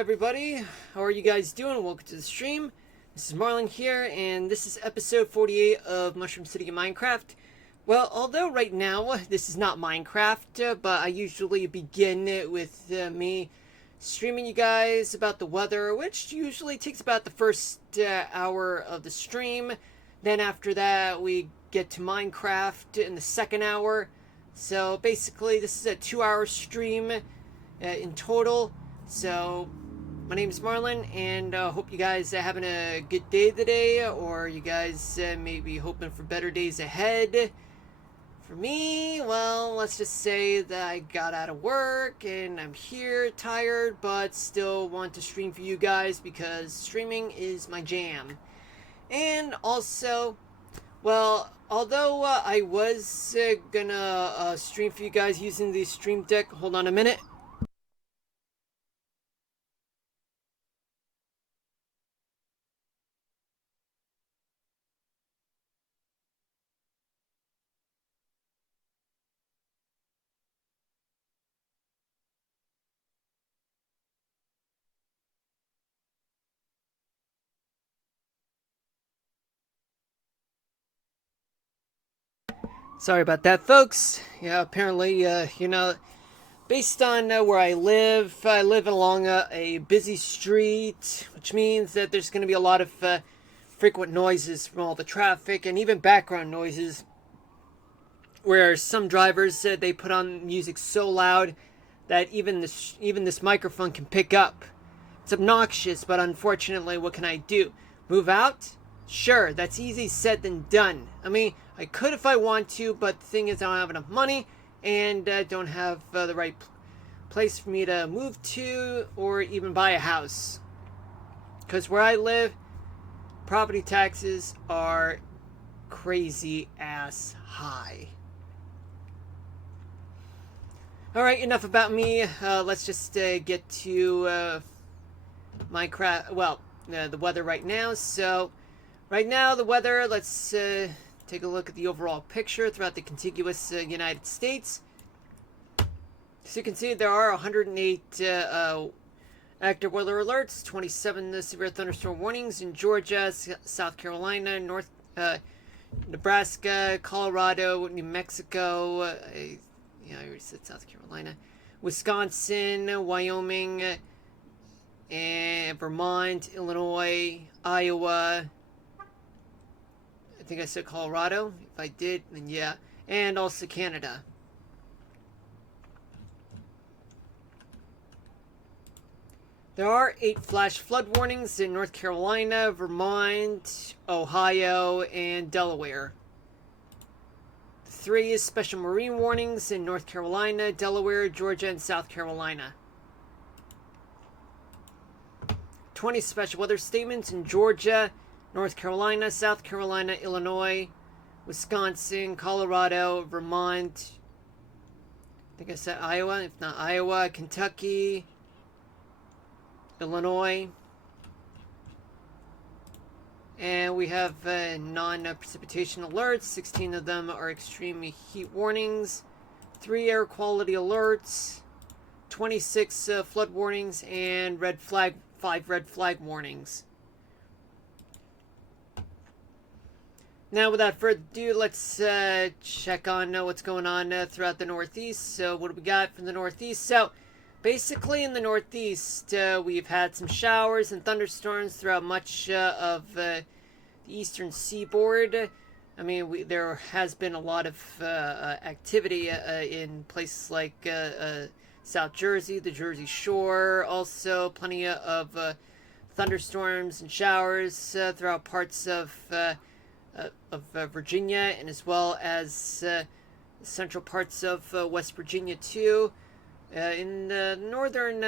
everybody, how are you guys doing? Welcome to the stream. This is Marlon here, and this is episode 48 of Mushroom City in Minecraft. Well, although right now this is not Minecraft, but I usually begin with me streaming you guys about the weather, which usually takes about the first hour of the stream. Then after that, we get to Minecraft in the second hour. So basically, this is a 2-hour stream in total. So, my name is Marlon, and hope you guys are having a good day today, or you guys may be hoping for better days ahead. For me, well, let's just say that I got out of work, and I'm here, tired, but still want to stream for you guys, because streaming is my jam. And also, well, although I was gonna stream for you guys using the Stream Deck, hold on a minute. Sorry about that, folks. Yeah, apparently, based on where I live along a busy street, which means that there's going to be a lot of frequent noises from all the traffic and even background noises. Where some drivers they put on music so loud that even this microphone can pick up. It's obnoxious, but unfortunately, what can I do? Move out? Sure, that's easy said than done. I mean, I could if I want to, but the thing is I don't have enough money and don't have the right place for me to move to or even buy a house. Because where I live, property taxes are crazy ass high. Alright, enough about me. Let's just get to Minecraft. Well, the weather right now. So, right now, the weather, let's take a look at the overall picture throughout the contiguous United States. As you can see, there are 108 active weather alerts, 27 severe thunderstorm warnings in Georgia, South Carolina, Nebraska, Colorado, New Mexico, I already said South Carolina, Wisconsin, Wyoming, and Vermont, Illinois, Iowa. I think I said Colorado. If I did, then yeah. And also Canada. There are 8 flash flood warnings in North Carolina, Vermont, Ohio, and Delaware. 3 is special marine warnings in North Carolina, Delaware, Georgia, and South Carolina. 20 special weather statements in Georgia, North Carolina, South Carolina, Illinois, Wisconsin, Colorado, Vermont. I think I said Iowa. If not Iowa, Kentucky, Illinois. And we have non-precipitation alerts. 16 of them are extreme heat warnings. 3 air quality alerts. 26 flood warnings. And 5 red flag warnings. Now, without further ado, let's check on what's going on throughout the Northeast. So, what do we got from the Northeast? So, basically in the Northeast, we've had some showers and thunderstorms throughout much of the eastern seaboard. I mean, there has been a lot of activity in places like South Jersey, the Jersey Shore. Also, plenty of thunderstorms and showers throughout parts of Virginia, and as well as central parts of West Virginia too. In northern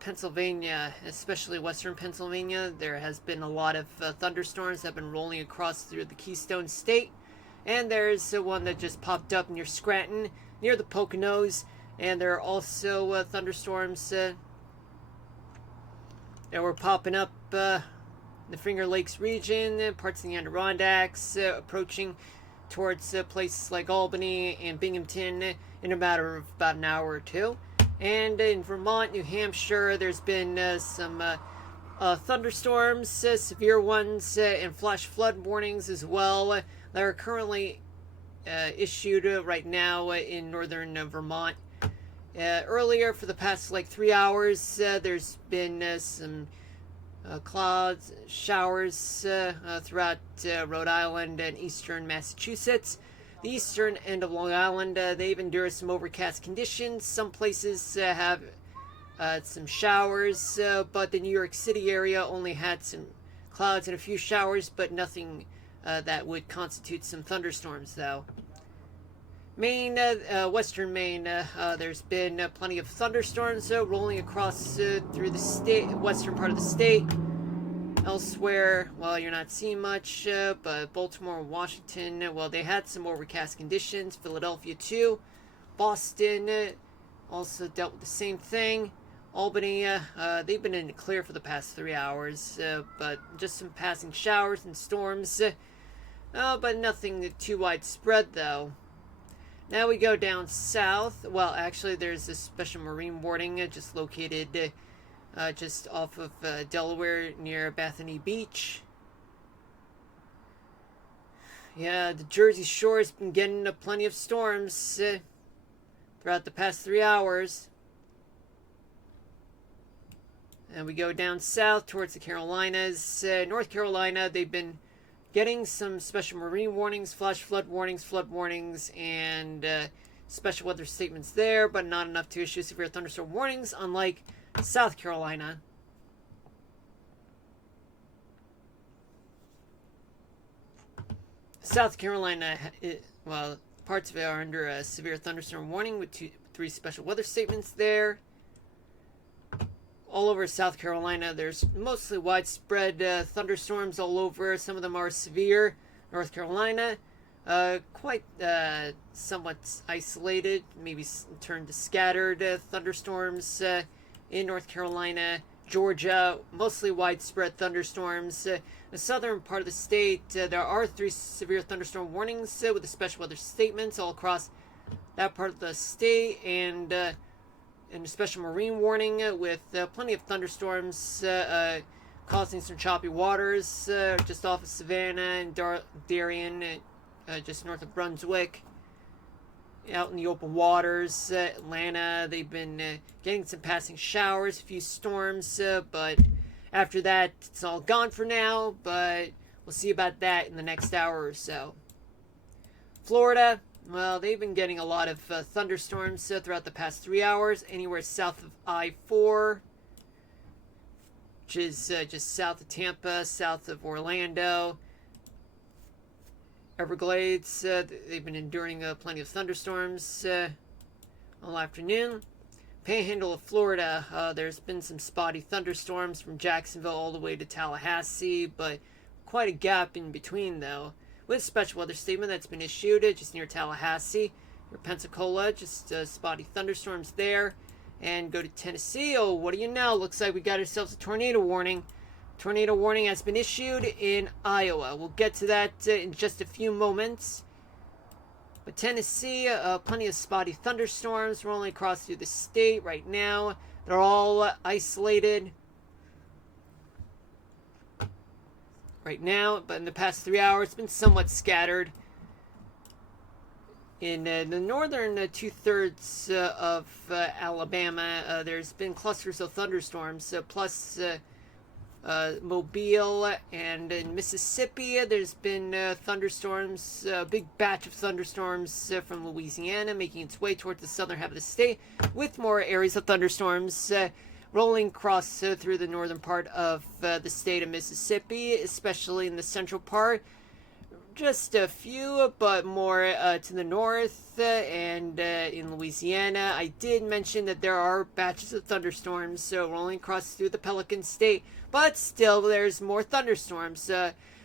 Pennsylvania, especially western Pennsylvania, there has been a lot of thunderstorms that have been rolling across through the Keystone State. And there's one that just popped up near Scranton, near the Poconos. And there are also thunderstorms that were popping up the Finger Lakes region, parts of the Adirondacks, approaching towards places like Albany and Binghamton in a matter of about an hour or two. And in Vermont, New Hampshire, there's been some thunderstorms, severe ones, and flash flood warnings as well that are currently issued right now in northern Vermont. Earlier, for the past like 3 hours, there's been some clouds, showers throughout Rhode Island and eastern Massachusetts. The eastern end of Long Island, they've endured some overcast conditions. Some places have some showers, but the New York City area only had some clouds and a few showers, but nothing that would constitute some thunderstorms, though. Maine, western Maine, there's been plenty of thunderstorms rolling across through the state, western part of the state. Elsewhere, well, you're not seeing much, but Baltimore and Washington, well, they had some overcast conditions. Philadelphia, too. Boston also dealt with the same thing. Albany, they've been in the clear for the past 3 hours, but just some passing showers and storms. But nothing too widespread, though. Now we go down south. Well, actually, there's a special marine warning just located just off of Delaware near Bethany Beach. Yeah, the Jersey Shore has been getting plenty of storms throughout the past 3 hours. And we go down south towards the Carolinas. North Carolina, they've been getting some special marine warnings, flash flood warnings, and special weather statements there, but not enough to issue severe thunderstorm warnings, unlike South Carolina. South Carolina, well, parts of it are under a severe thunderstorm warning with 3 special weather statements there. All over South Carolina, there's mostly widespread thunderstorms all over. Some of them are severe. North Carolina, quite somewhat isolated, maybe turned to scattered thunderstorms in North Carolina. Georgia, mostly widespread thunderstorms. The southern part of the state, there are 3 severe thunderstorm warnings with the special weather statements all across that part of the state, and a special marine warning with plenty of thunderstorms causing some choppy waters just off of Savannah and Darien, just north of Brunswick. Out in the open waters, Atlanta, they've been getting some passing showers, a few storms, but after that, it's all gone for now, but we'll see about that in the next hour or so. Florida, well, they've been getting a lot of thunderstorms throughout the past 3 hours, anywhere south of I-4, which is just south of Tampa, south of Orlando. Everglades, they've been enduring plenty of thunderstorms all afternoon. Panhandle of Florida, there's been some spotty thunderstorms from Jacksonville all the way to Tallahassee, but quite a gap in between, though. With special weather statement that's been issued just near Tallahassee, or Pensacola, just spotty thunderstorms there. And go to Tennessee. Oh, what do you know? Looks like we got ourselves a tornado warning. Tornado warning has been issued in Iowa. We'll get to that in just a few moments. But Tennessee, plenty of spotty thunderstorms rolling across through the state right now. They're all isolated right now, but in the past 3 hours, it's been somewhat scattered. In the northern 2/3 of Alabama, there's been clusters of thunderstorms, plus Mobile, and in Mississippi, there's been thunderstorms, a big batch of thunderstorms from Louisiana making its way towards the southern half of the state, with more areas of thunderstorms rolling across through the northern part of the state of Mississippi, especially in the central part. Just a few, but more to the north and in Louisiana. I did mention that there are batches of thunderstorms rolling across through the Pelican State, but still there's more thunderstorms.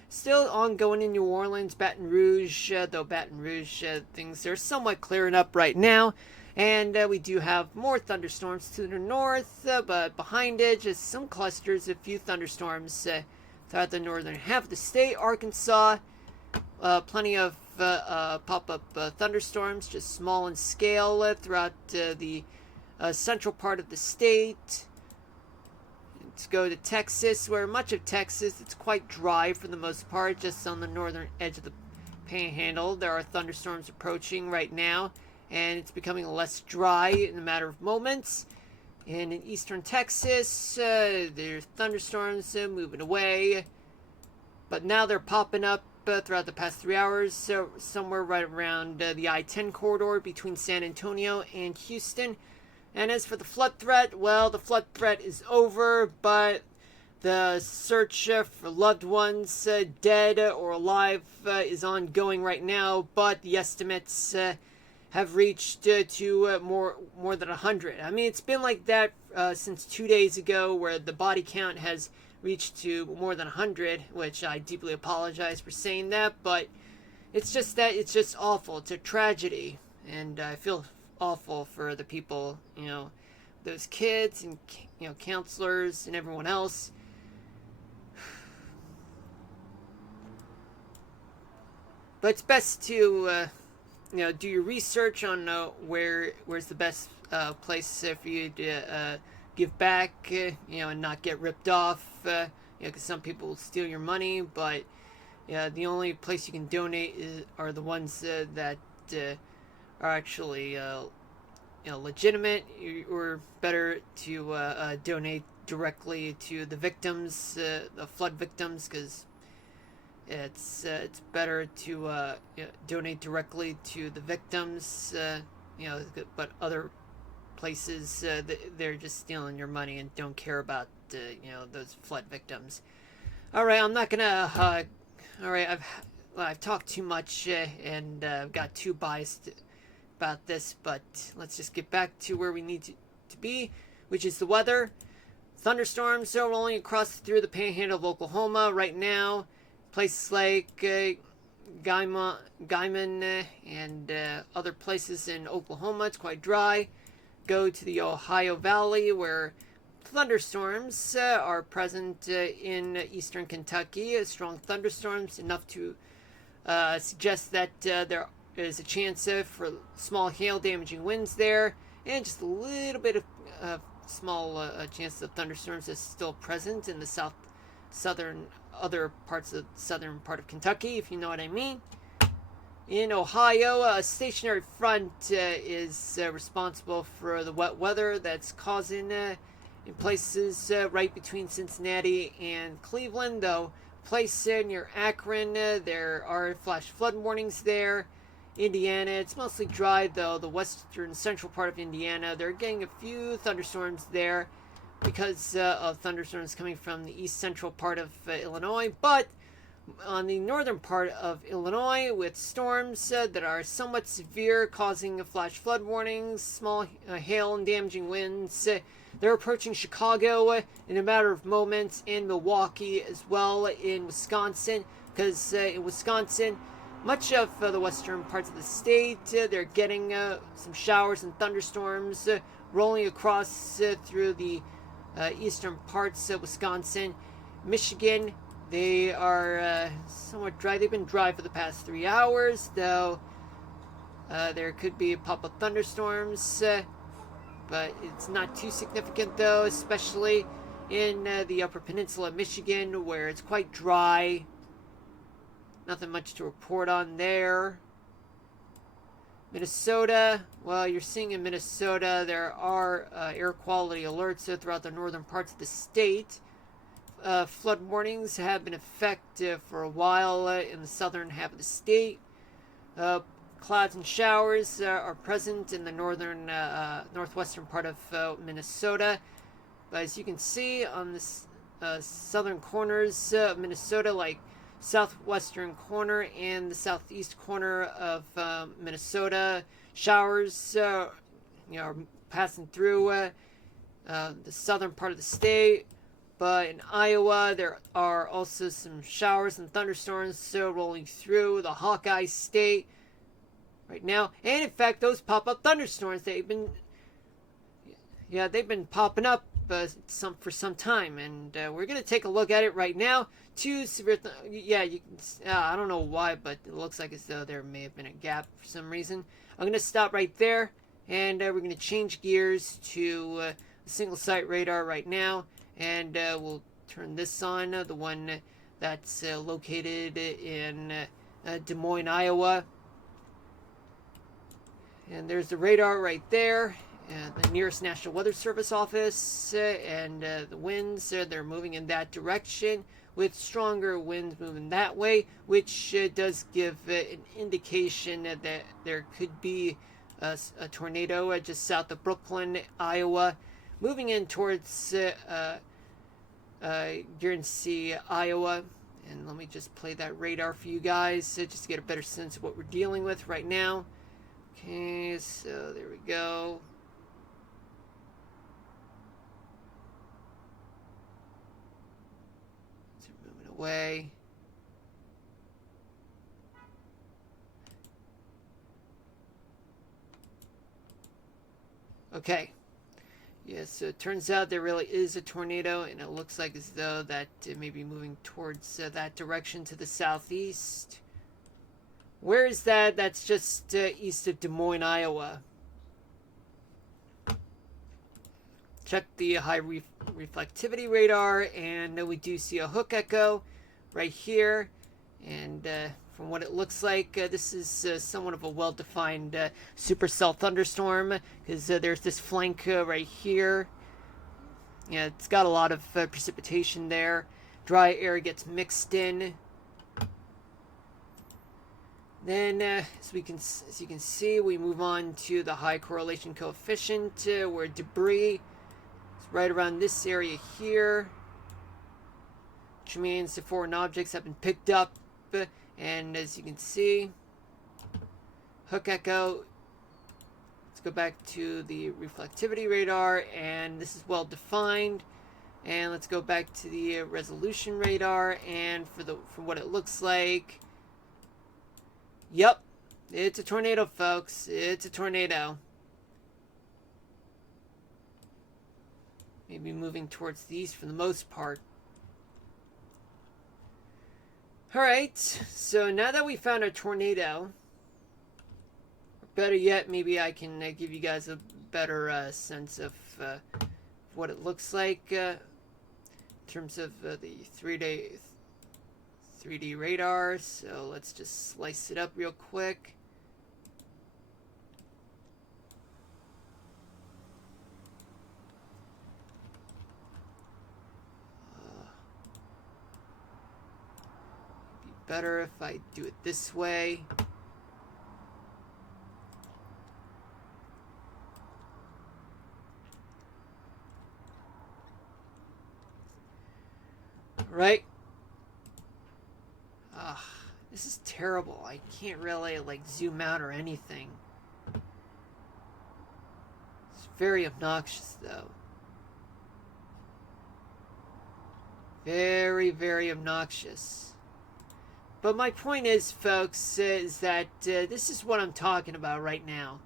Still ongoing in New Orleans, Baton Rouge, though Baton Rouge things are somewhat clearing up right now. And we do have more thunderstorms to the north, but behind it, just some clusters, a few thunderstorms throughout the northern half of the state. Arkansas, plenty of pop-up thunderstorms, just small in scale throughout the central part of the state. Let's go to Texas, where much of Texas, it's quite dry for the most part, just on the northern edge of the panhandle. There are thunderstorms approaching right now, and it's becoming less dry in a matter of moments. And in eastern Texas, there's thunderstorms moving away, but now they're popping up throughout the past 3 hours, so somewhere right around the I-10 corridor between San Antonio and Houston. And as for the flood threat, well, the flood threat is over, but the search for loved ones, dead or alive, is ongoing right now, but the estimates have reached to more than 100. I mean, it's been like that since 2 days ago, where the body count has reached to more than 100, which I deeply apologize for saying that, but it's just awful. It's a tragedy, and I feel awful for the people, those kids and, counselors and everyone else. But it's best to, do your research on where's the best place for you to give back, and not get ripped off, because some people will steal your money, but the only place you can donate are the ones that are actually legitimate, or better to donate directly to the victims, the flood victims, because it's better to donate directly to the victims, but other places, they're just stealing your money and don't care about those flood victims. All right, I'm not gonna. All right, I've talked too much, and got too biased about this, but let's just get back to where we need to be, which is the weather. Thunderstorms are rolling across through the panhandle of Oklahoma right now. Places like Guymon and other places in Oklahoma, it's quite dry. Go to the Ohio Valley, where thunderstorms are present in eastern Kentucky. Strong thunderstorms, enough to suggest that there is a chance for small hail damaging winds there, and just a little bit of small chance of thunderstorms is still present in the southern other parts of the southern part of Kentucky, if you know what I mean. In Ohio, a stationary front is responsible for the wet weather that's causing in places right between Cincinnati and Cleveland, though place near Akron, there are flash flood warnings there. Indiana, it's mostly dry, though the western central part of Indiana, they're getting a few thunderstorms there because of thunderstorms coming from the east central part of Illinois, but on the northern part of Illinois, with storms that are somewhat severe, causing flash flood warnings, small hail and damaging winds. They're approaching Chicago in a matter of moments, and Milwaukee as well in Wisconsin, because in Wisconsin, much of the western parts of the state, they're getting some showers and thunderstorms rolling across through the eastern parts of Wisconsin. Michigan, they are somewhat dry. They've been dry for the past 3 hours, though there could be pop-up thunderstorms, but it's not too significant, though, especially in the upper peninsula of Michigan, where it's quite dry. Nothing much to report on there. Minnesota, well, you're seeing in Minnesota there are air quality alerts throughout the northern parts of the state. Flood warnings have been in effect for a while in the southern half of the state. Clouds and showers are present in the northwestern part of Minnesota. But as you can see on the southern corners of Minnesota, like southwestern corner and the southeast corner of Minnesota, showers are passing through the southern part of the state. But in Iowa, there are also some showers and thunderstorms rolling through the Hawkeye State right now. And in fact, those pop-up thunderstorms, they've been popping up for some time, and we're gonna take a look at it right now. Two severe, I don't know why, but it looks like as though there may have been a gap for some reason. I'm gonna stop right there, And we're going to change gears to a single site radar right now. And we'll turn this on, the one that's located in Des Moines, Iowa. And there's the radar right there. The nearest National Weather Service office, and the winds, they're moving in that direction, with stronger winds moving that way, which does give an indication that there could be a tornado just south of Brooklyn, Iowa, moving in towards Guernsey, Iowa. And let me just play that radar for you guys, just to get a better sense of what we're dealing with right now. Okay, so there we go. So moving away. Okay. Yeah, so it turns out there really is a tornado, and it looks like as though that it may be moving towards that direction to the southeast. Where is that? That's just east of Des Moines, Iowa. Check the high reflectivity radar, and we do see a hook echo right here. And from what it looks like, this is somewhat of a well-defined supercell thunderstorm, because there's this flank right here. Yeah, it's got a lot of precipitation there. Dry air gets mixed in. Then, as you can see, we move on to the high correlation coefficient, where debris is right around this area here, which means the foreign objects have been picked up. And as you can see, hook echo. Let's go back to the reflectivity radar, and this is well defined. And let's go back to the resolution radar, and for what it looks like. Yep, it's a tornado, folks. It's a tornado. Maybe moving towards the east for the most part. Alright, so now that we found a tornado, or better yet, maybe I can give you guys a better sense of what it looks like in terms of the 3D radar. So let's just slice it up real quick. Be better if I do it this way. Right? This is terrible. I can't really zoom out or anything. It's very obnoxious though. Very, very obnoxious. But my point is, folks, is that this is what I'm talking about right now.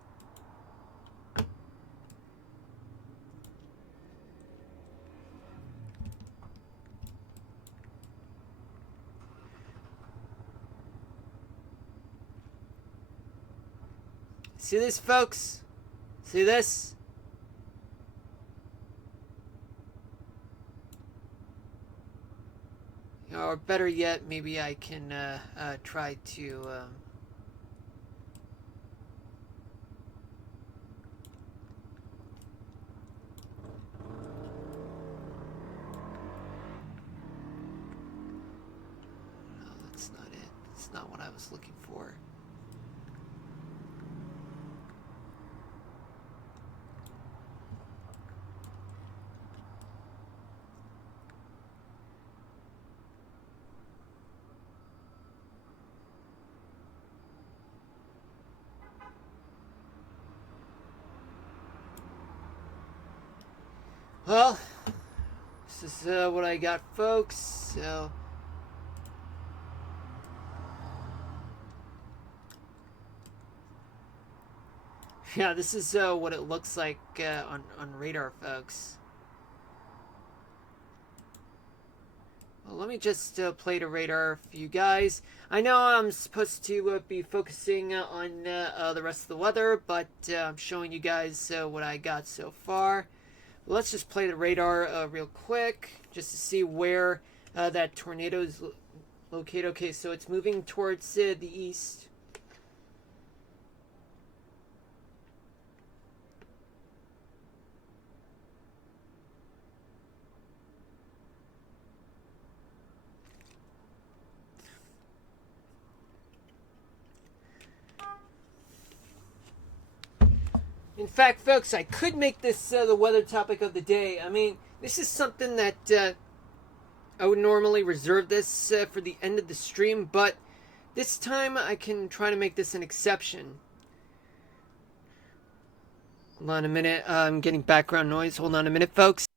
See this, folks? See this? Or better yet, maybe I can try to... No, that's not it. That's not what I was looking for. Well, this is what I got, folks. So, yeah, this is what it looks like on radar, folks. Well, let me just play the radar for you guys. I know I'm supposed to be focusing on the rest of the weather, but I'm showing you guys what I got so far. Let's just play the radar real quick, just to see where that tornado is located. Okay, so it's moving towards the east. In fact, folks, I could make this the weather topic of the day. I mean, this is something that I would normally reserve this for the end of the stream, but this time I can try to make this an exception. Hold on a minute. I'm getting background noise. Hold on a minute, folks.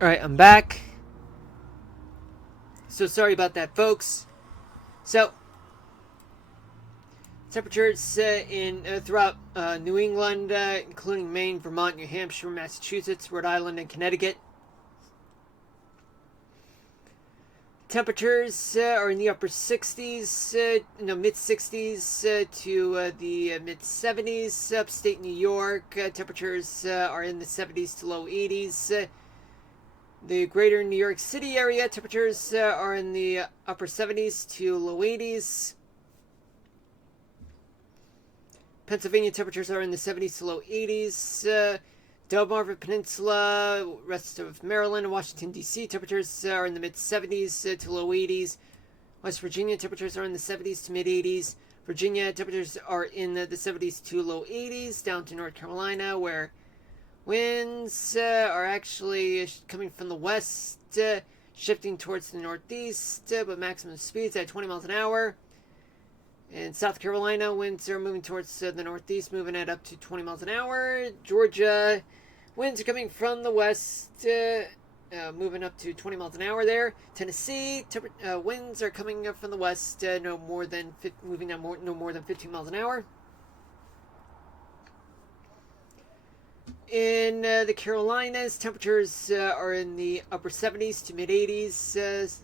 Alright, I'm back. So sorry about that, folks. So, temperatures throughout New England, including Maine, Vermont, New Hampshire, Massachusetts, Rhode Island, and Connecticut. Temperatures are in the upper 60s, mid 60s to the mid 70s. Upstate New York, temperatures are in the 70s to low 80s. The greater New York City area, temperatures are in the upper 70s to low 80s. Pennsylvania, temperatures are in the 70s to low 80s. Delmarva Peninsula, rest of Maryland and Washington, D.C., temperatures are in the mid-70s to low 80s. West Virginia, temperatures are in the 70s to mid-80s. Virginia, temperatures are in the 70s to low 80s. Down to North Carolina, where winds are actually coming from the west, shifting towards the northeast, but maximum speeds at 20 miles an hour. In South Carolina, winds are moving towards the northeast, moving at up to 20 miles an hour. Georgia, winds are coming from the west, moving up to 20 miles an hour there. Tennessee, winds are coming up from the west, no more than 15 miles an hour. In the Carolinas, temperatures are in the upper 70s to mid 80s.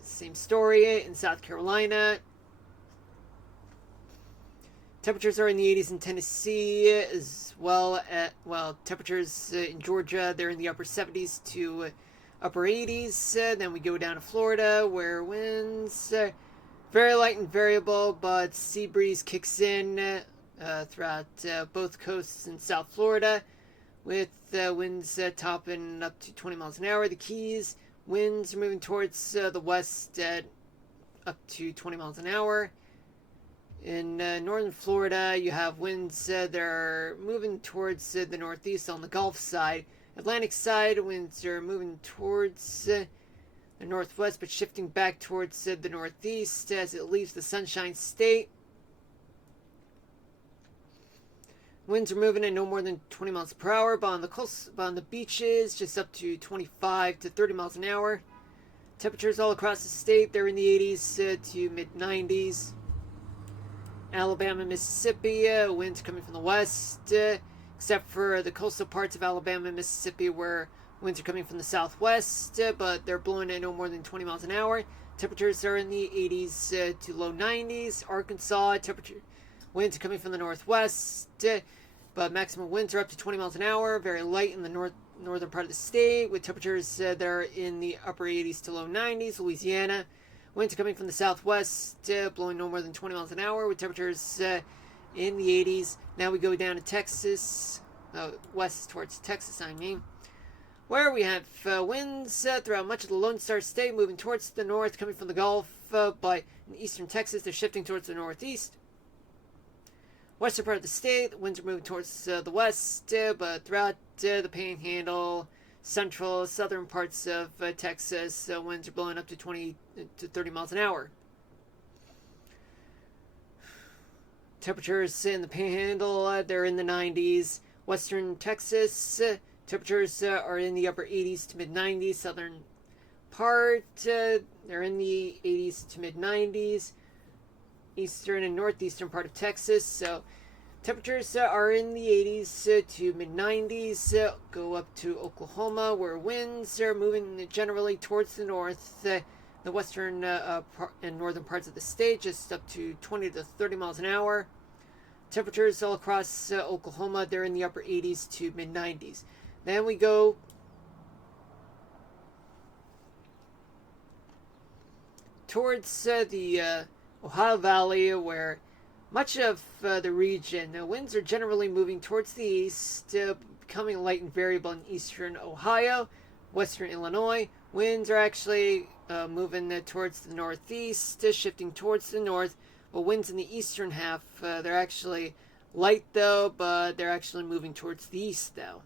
Same story in South Carolina. Temperatures are in the 80s in Tennessee, as well as, temperatures in Georgia, they're in the upper 70s to upper 80s. Then we go down to Florida, where winds very light and variable, but sea breeze kicks in throughout both coasts in South Florida, with winds topping up to 20 miles an hour. The Keys, winds are moving towards the west at up to 20 miles an hour. In northern Florida, you have winds that are moving towards the northeast on the Gulf side. Atlantic side, winds are moving towards the northwest, but shifting back towards the northeast as it leaves the Sunshine State. Winds are moving at no more than 20 miles per hour, but on the coast, on the beaches, just up to 25 to 30 miles an hour. Temperatures all across the state, they're in the 80s to mid 90s. Alabama, Mississippi, winds coming from the west, except for the coastal parts of Alabama and Mississippi where winds are coming from the southwest, but they're blowing at no more than 20 miles an hour. Temperatures are in the 80s to low 90s. Arkansas, winds are coming from the northwest, but maximum winds are up to 20 miles an hour, very light in the northern part of the state, with temperatures that are in the upper 80s to low 90s. Louisiana, winds are coming from the southwest, blowing no more than 20 miles an hour, with temperatures in the 80s. Now we go down to Texas, west towards Texas, where we have winds throughout much of the Lone Star State, moving towards the north, coming from the Gulf, but in eastern Texas, they're shifting towards the northeast. Western part of the state, the winds are moving towards the west, but throughout the Panhandle, central, southern parts of Texas, winds are blowing up to 20 to 30 miles an hour. Temperatures in the Panhandle, they're in the 90s. Western Texas, temperatures are in the upper 80s to mid 90s. Southern part, they're in the 80s to mid 90s. Eastern and northeastern part of Texas, so temperatures are in the 80s to mid 90s. Go up to Oklahoma, where winds are moving generally towards the north, the western and northern parts of the state, just up to 20 to 30 miles an hour. Temperatures all across Oklahoma, they're in the upper 80s to mid 90s. Then we go towards the Ohio Valley, where much of the region, winds are generally moving towards the east, becoming light and variable in eastern Ohio. Western Illinois, winds are actually moving towards the northeast, shifting towards the north. But winds in the eastern half, they're actually light though, but they're actually moving towards the east though.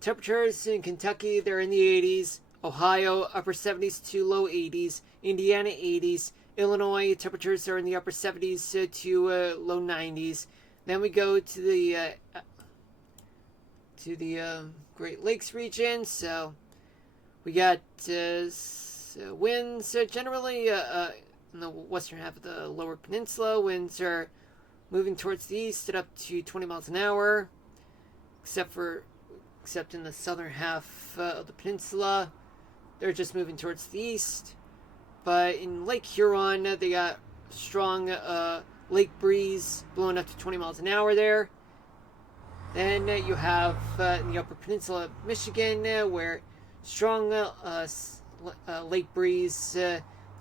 Temperatures in Kentucky, they're in the 80s. Ohio, upper 70s to low 80s. Indiana, 80s. Illinois, temperatures are in the upper 70s to low 90s. Then we go to the Great Lakes region. So We got winds generally in the western half of the lower peninsula. Winds are moving towards the east at up to 20 miles an hour, except in the southern half of the peninsula. They're just moving towards the east. But in Lake Huron, they got strong lake breeze blowing up to 20 miles an hour there. Then you have in the upper peninsula of Michigan, where strong lake breeze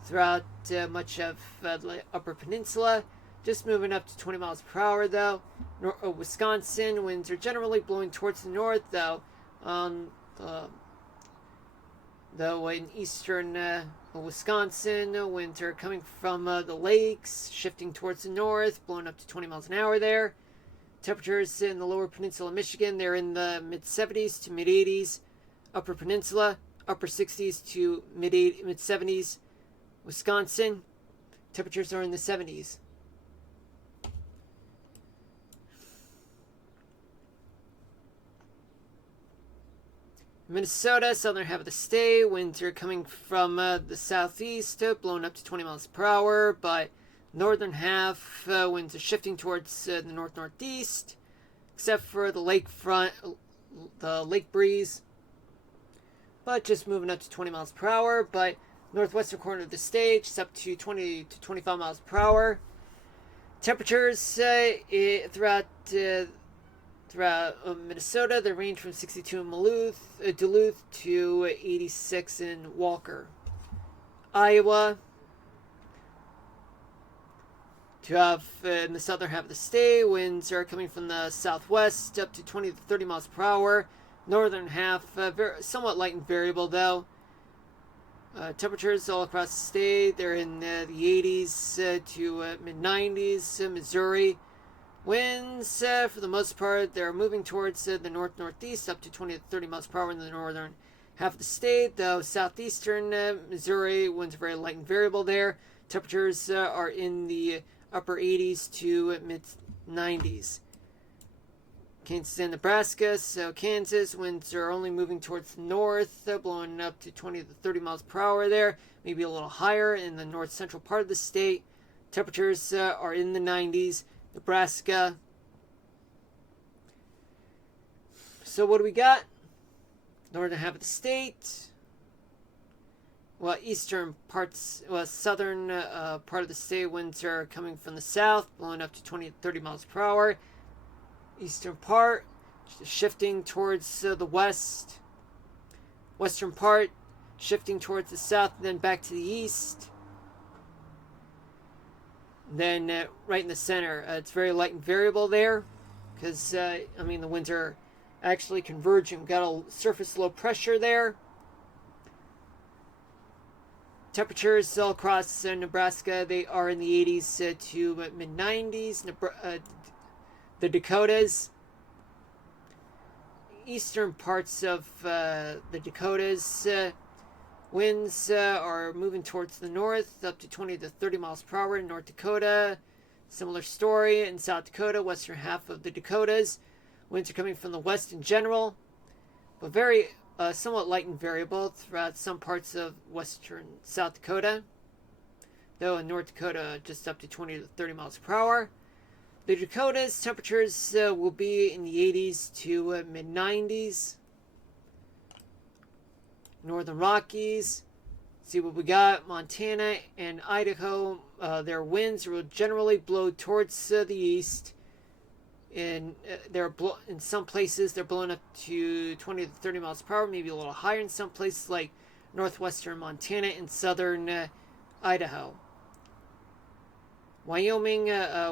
throughout much of the upper peninsula. Just moving up to 20 miles per hour, though. Wisconsin, winds are generally blowing towards the north, though. Though in eastern Wisconsin, winds are coming from the lakes, shifting towards the north, blowing up to 20 miles an hour there. Temperatures in the lower peninsula of Michigan, they're in the mid-70s to mid-80s. Upper peninsula, upper 60s to mid-70s. Wisconsin, temperatures are in the 70s. Minnesota, southern half of the state, winds are coming from the southeast, blowing up to 20 miles per hour, but northern half, winds are shifting towards the north-northeast, except for the lake breeze, but just moving up to 20 miles per hour. But northwestern corner of the state, it's up to 20 to 25 miles per hour. Temperatures throughout Minnesota, they range from 62 in Duluth to 86 in Walker. Iowa, to have in the southern half of the state, winds are coming from the southwest up to 20 to 30 miles per hour. Northern half, somewhat light and variable, though. Temperatures all across the state, they're in the 80s to mid-90s. Missouri, winds, for the most part, they're moving towards the north-northeast up to 20 to 30 miles per hour in the northern half of the state, though southeastern Missouri, winds are very light and variable there. Temperatures are in the upper 80s to mid-90s. Kansas and Nebraska, so Kansas, winds are only moving towards the north, blowing up to 20 to 30 miles per hour there, maybe a little higher in the north-central part of the state. Temperatures are in the 90s. Nebraska. So what do we got? Northern half of the state. Well, southern part of the state, winds are coming from the south, blowing up to 20 to 30 miles per hour. Eastern part, shifting towards the west. Western part, shifting towards the south, and then back to the east. Then right in the center, it's very light and variable there, because the winds are actually converging. We've got a surface low pressure there. Temperatures all across Nebraska, they are in the 80s to mid-90s. The Dakotas, eastern parts of the Dakotas, winds are moving towards the north, up to 20 to 30 miles per hour in North Dakota. Similar story in South Dakota, western half of the Dakotas. Winds are coming from the west in general, but very somewhat light and variable throughout some parts of western South Dakota. Though in North Dakota, just up to 20 to 30 miles per hour. The Dakotas, temperatures will be in the 80s to mid-90s. Northern Rockies, see what we got. Montana and Idaho, their winds will generally blow towards the east. In some places, they're blowing up to 20 to 30 miles per hour, maybe a little higher in some places like northwestern Montana and southern Idaho. Wyoming,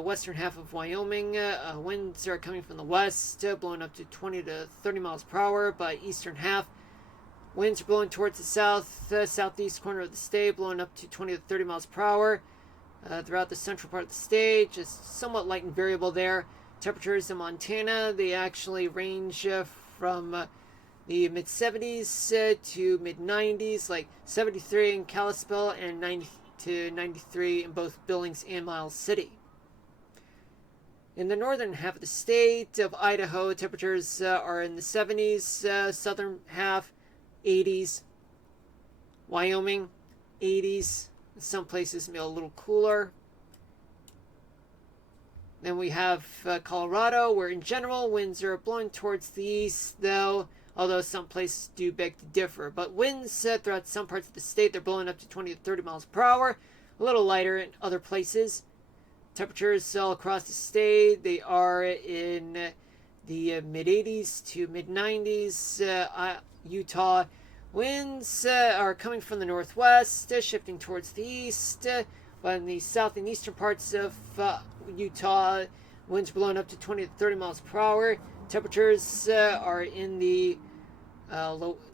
western half of Wyoming, winds are coming from the west, blowing up to 20 to 30 miles per hour, but eastern half, winds are blowing towards the southeast corner of the state, blowing up to 20 to 30 miles per hour. Throughout the central part of the state, just somewhat light and variable there. Temperatures in Montana, they actually range from the mid-70s to mid-90s, like 73 in Kalispell and 90 to 93 in both Billings and Miles City. In the northern half of the state of Idaho, temperatures are in the 70s, southern half 80s. Wyoming, 80s. Some places may be a little cooler. Then we have Colorado, where in general winds are blowing towards the east, though, although some places do beg to differ. But winds throughout some parts of the state, they're blowing up to 20 to 30 miles per hour, a little lighter in other places. Temperatures all across the state, they are in the mid-80s to mid-90s. Utah winds are coming from the northwest, shifting towards the east. But in the south and eastern parts of Utah, winds blowing up to 20 to 30 miles per hour. Temperatures are in the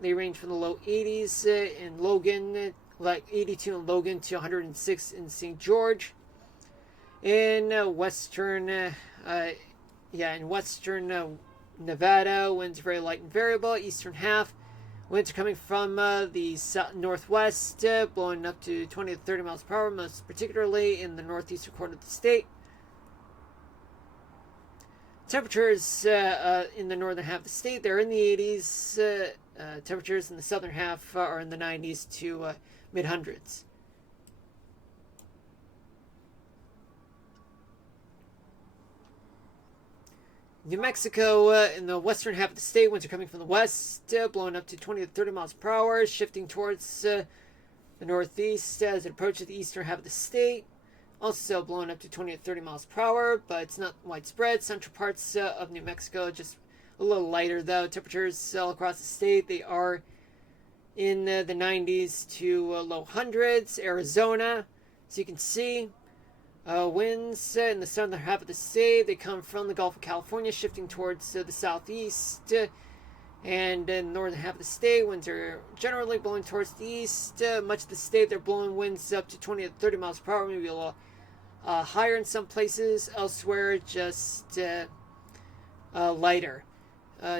they range from the low 80s in Logan, like 82 in Logan to 106 in St. George. In western Nevada, winds very light and variable. Eastern half, winds are coming from the northwest, blowing up to 20 to 30 miles per hour, most particularly in the northeastern corner of the state. Temperatures in the northern half of the state, they're in the 80s. Temperatures in the southern half are in the 90s to mid-hundreds. New Mexico, in the western half of the state, winds are coming from the west, blowing up to 20 to 30 miles per hour, shifting towards the northeast as it approaches the eastern half of the state. Also blowing up to 20 to 30 miles per hour, but it's not widespread. Central parts of New Mexico, just a little lighter, though. Temperatures all across the state, they are in the 90s to low hundreds. Arizona, so you can see, winds in the southern half of the state, they come from the Gulf of California, shifting towards the southeast. And in the northern half of the state, winds are generally blowing towards the east. Much of the state, they're blowing winds up to 20 to 30 miles per hour, maybe a little higher in some places. Elsewhere, just lighter.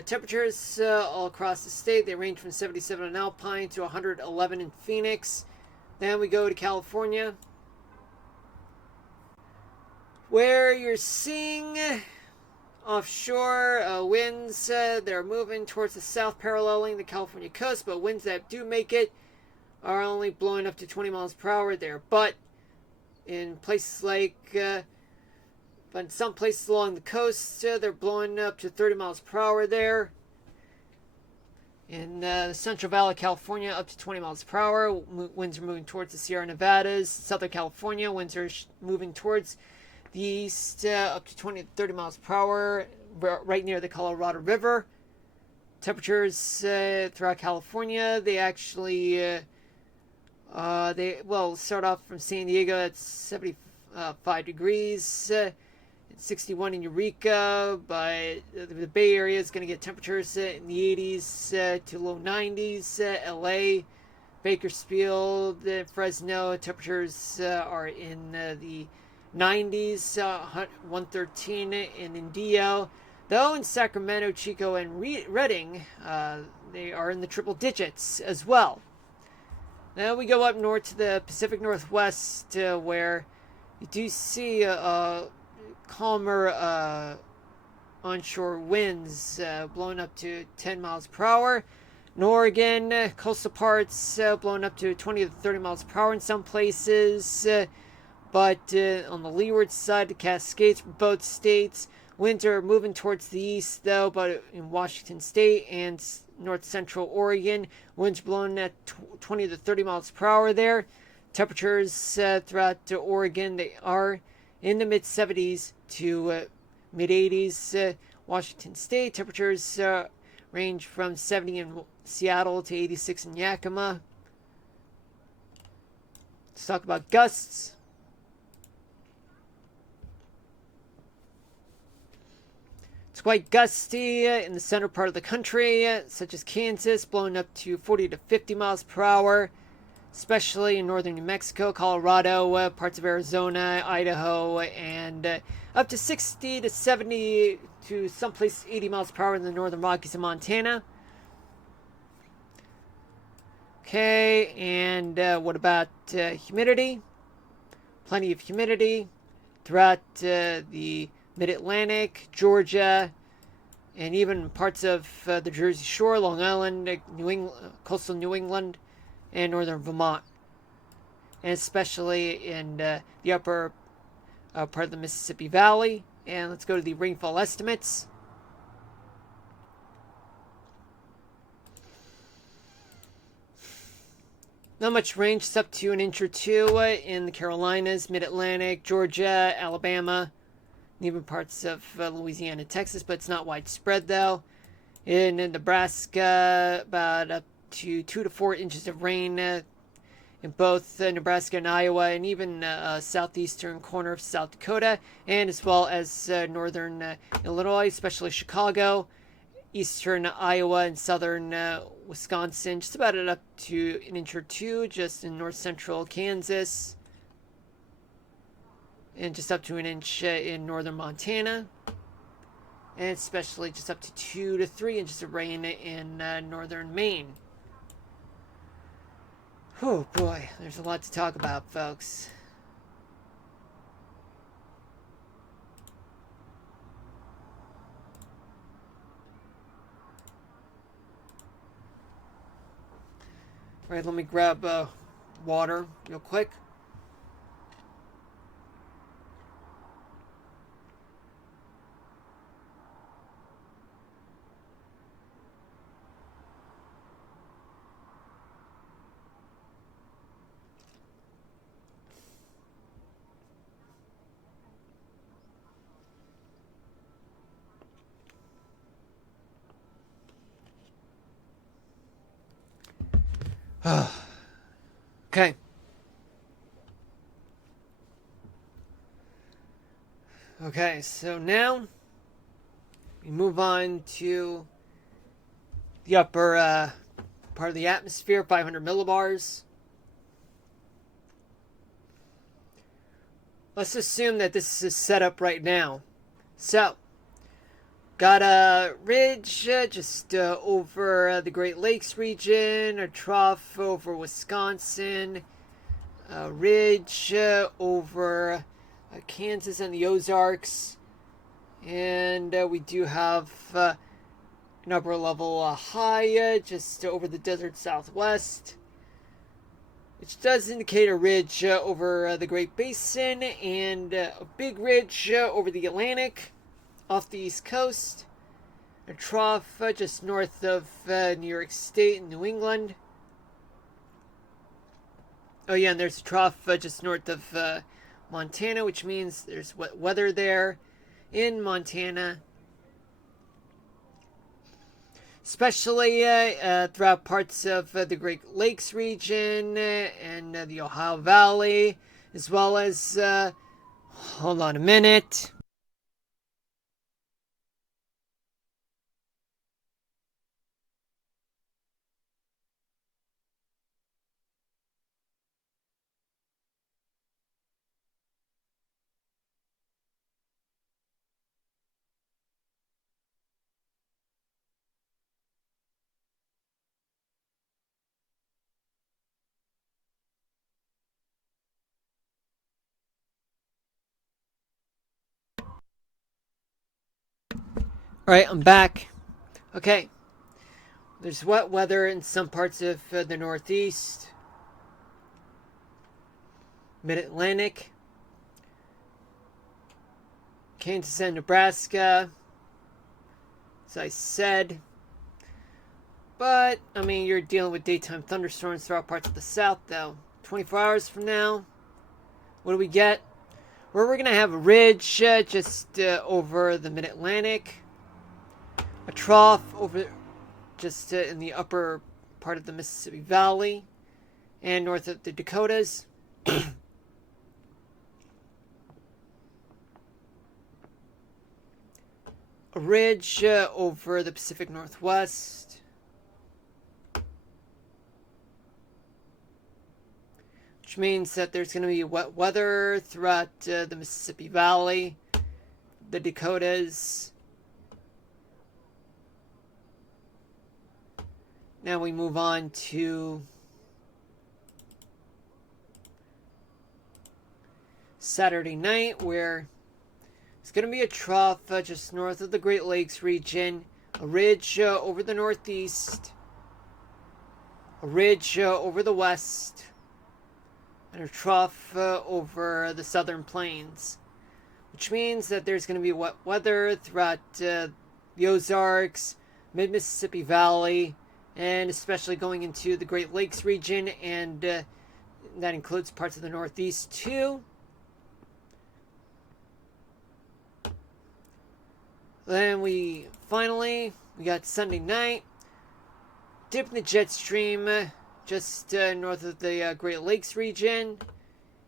Temperatures all across the state, they range from 77 in Alpine to 111 in Phoenix. Then we go to California, where you're seeing offshore winds that are moving towards the south, paralleling the California coast, but winds that do make it are only blowing up to 20 miles per hour there. But in places like, but in some places along the coast, they're blowing up to 30 miles per hour there. In the Central Valley of California, up to 20 miles per hour. Winds are moving towards the Sierra Nevadas. Southern California, winds are moving towards the east, up to 20 to 30 miles per hour, right near the Colorado River. Temperatures throughout California, they actually, start off from San Diego at 75 degrees, 61 in Eureka, but the Bay Area is going to get temperatures in the 80s to low 90s. LA, Bakersfield, Fresno, temperatures are in the 90s, 113 in Indio. Though in Sacramento, Chico, and Redding, they are in the triple digits as well. Now we go up north to the Pacific Northwest, where you do see calmer onshore winds blowing up to 10 miles per hour. In Oregon, coastal parts blowing up to 20 to 30 miles per hour in some places. But on the leeward side, the Cascades for both states, winds are moving towards the east, though. But in Washington State and north central Oregon, winds blowing at 20 to 30 miles per hour there. Temperatures throughout Oregon, they are in the mid 70s to mid 80s. Washington State, temperatures range from 70 in Seattle to 86 in Yakima. Let's talk about gusts. It's quite gusty in the center part of the country, such as Kansas, blowing up to 40 to 50 miles per hour, especially in northern New Mexico, Colorado, parts of Arizona, Idaho, and up to 60 to 70 to someplace 80 miles per hour in the northern Rockies and Montana. Okay, and what about humidity? Plenty of humidity throughout the Mid-Atlantic, Georgia, and even parts of the Jersey Shore, Long Island, New England, coastal New England. and northern Vermont, and especially in the upper part of the Mississippi Valley. And let's go to the rainfall estimates. Not much rain, just up to an inch or two in the Carolinas, Mid-Atlantic, Georgia, Alabama, and even parts of Louisiana and Texas, but it's not widespread though. In Nebraska, about up to 2 to 4 inches of rain in both Nebraska and Iowa, and even southeastern corner of South Dakota, and as well as northern Illinois, especially Chicago, eastern Iowa, and southern Wisconsin. Just about up to an inch or two just in north central Kansas, and just up to an inch in northern Montana, and especially just up to 2 to 3 inches of rain in northern Maine. Oh boy, there's a lot to talk about, folks. Alright, let me grab water real quick. Okay. Okay, so now we move on to the upper part of the atmosphere, 500 millibars. Let's assume that this is set up right now. So, got a ridge just over the Great Lakes region, a trough over Wisconsin, a ridge over Kansas and the Ozarks, and we do have an upper level high just over the desert southwest, which does indicate a ridge over the Great Basin, and a big ridge over the Atlantic off the East Coast, a trough just north of New York State and New England. Oh yeah, and there's a trough just north of Montana, which means there's wet weather there in Montana, especially throughout parts of the Great Lakes region and the Ohio Valley, as well as hold on a minute. Alright, I'm back. Okay. There's wet weather in some parts of the Northeast, Mid-Atlantic, Kansas and Nebraska, as I said. But, I mean, you're dealing with daytime thunderstorms throughout parts of the South, though. 24 hours from now, what do we get? Where we're going to have a ridge just over the Mid-Atlantic, a trough over just in the upper part of the Mississippi Valley and north of the Dakotas. A ridge over the Pacific Northwest. Which means that there's going to be wet weather throughout the Mississippi Valley, the Dakotas. Now we move on to Saturday night, where it's going to be a trough just north of the Great Lakes region, a ridge over the Northeast, a ridge over the west, and a trough over the southern plains, which means that there's going to be wet weather throughout the Ozarks, mid-Mississippi Valley, and especially going into the Great Lakes region, and that includes parts of the Northeast too. Then we got Sunday night, dip in the jet stream just north of the Great Lakes region,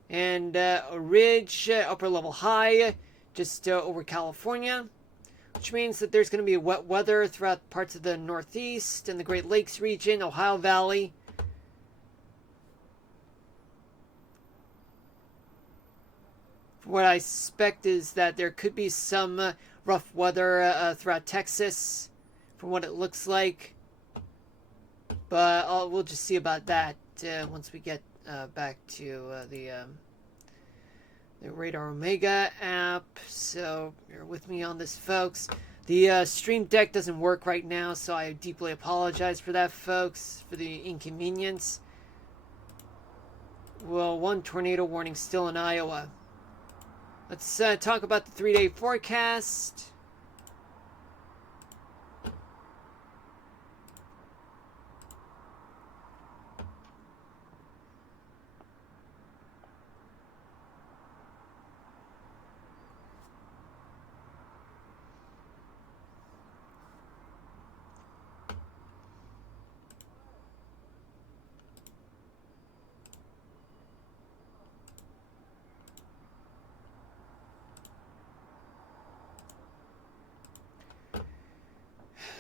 and a ridge, upper level high, just over California, which means that there's going to be wet weather throughout parts of the Northeast and the Great Lakes region, Ohio Valley. What I suspect is that there could be some rough weather throughout Texas, from what it looks like. But we'll just see about that once we get back to the Radar Omega app. So bear with me on this, folks. The Stream Deck doesn't work right now, so I deeply apologize for that, folks, for the inconvenience. Well, one tornado warning still in Iowa. Let's talk about the 3-day forecast.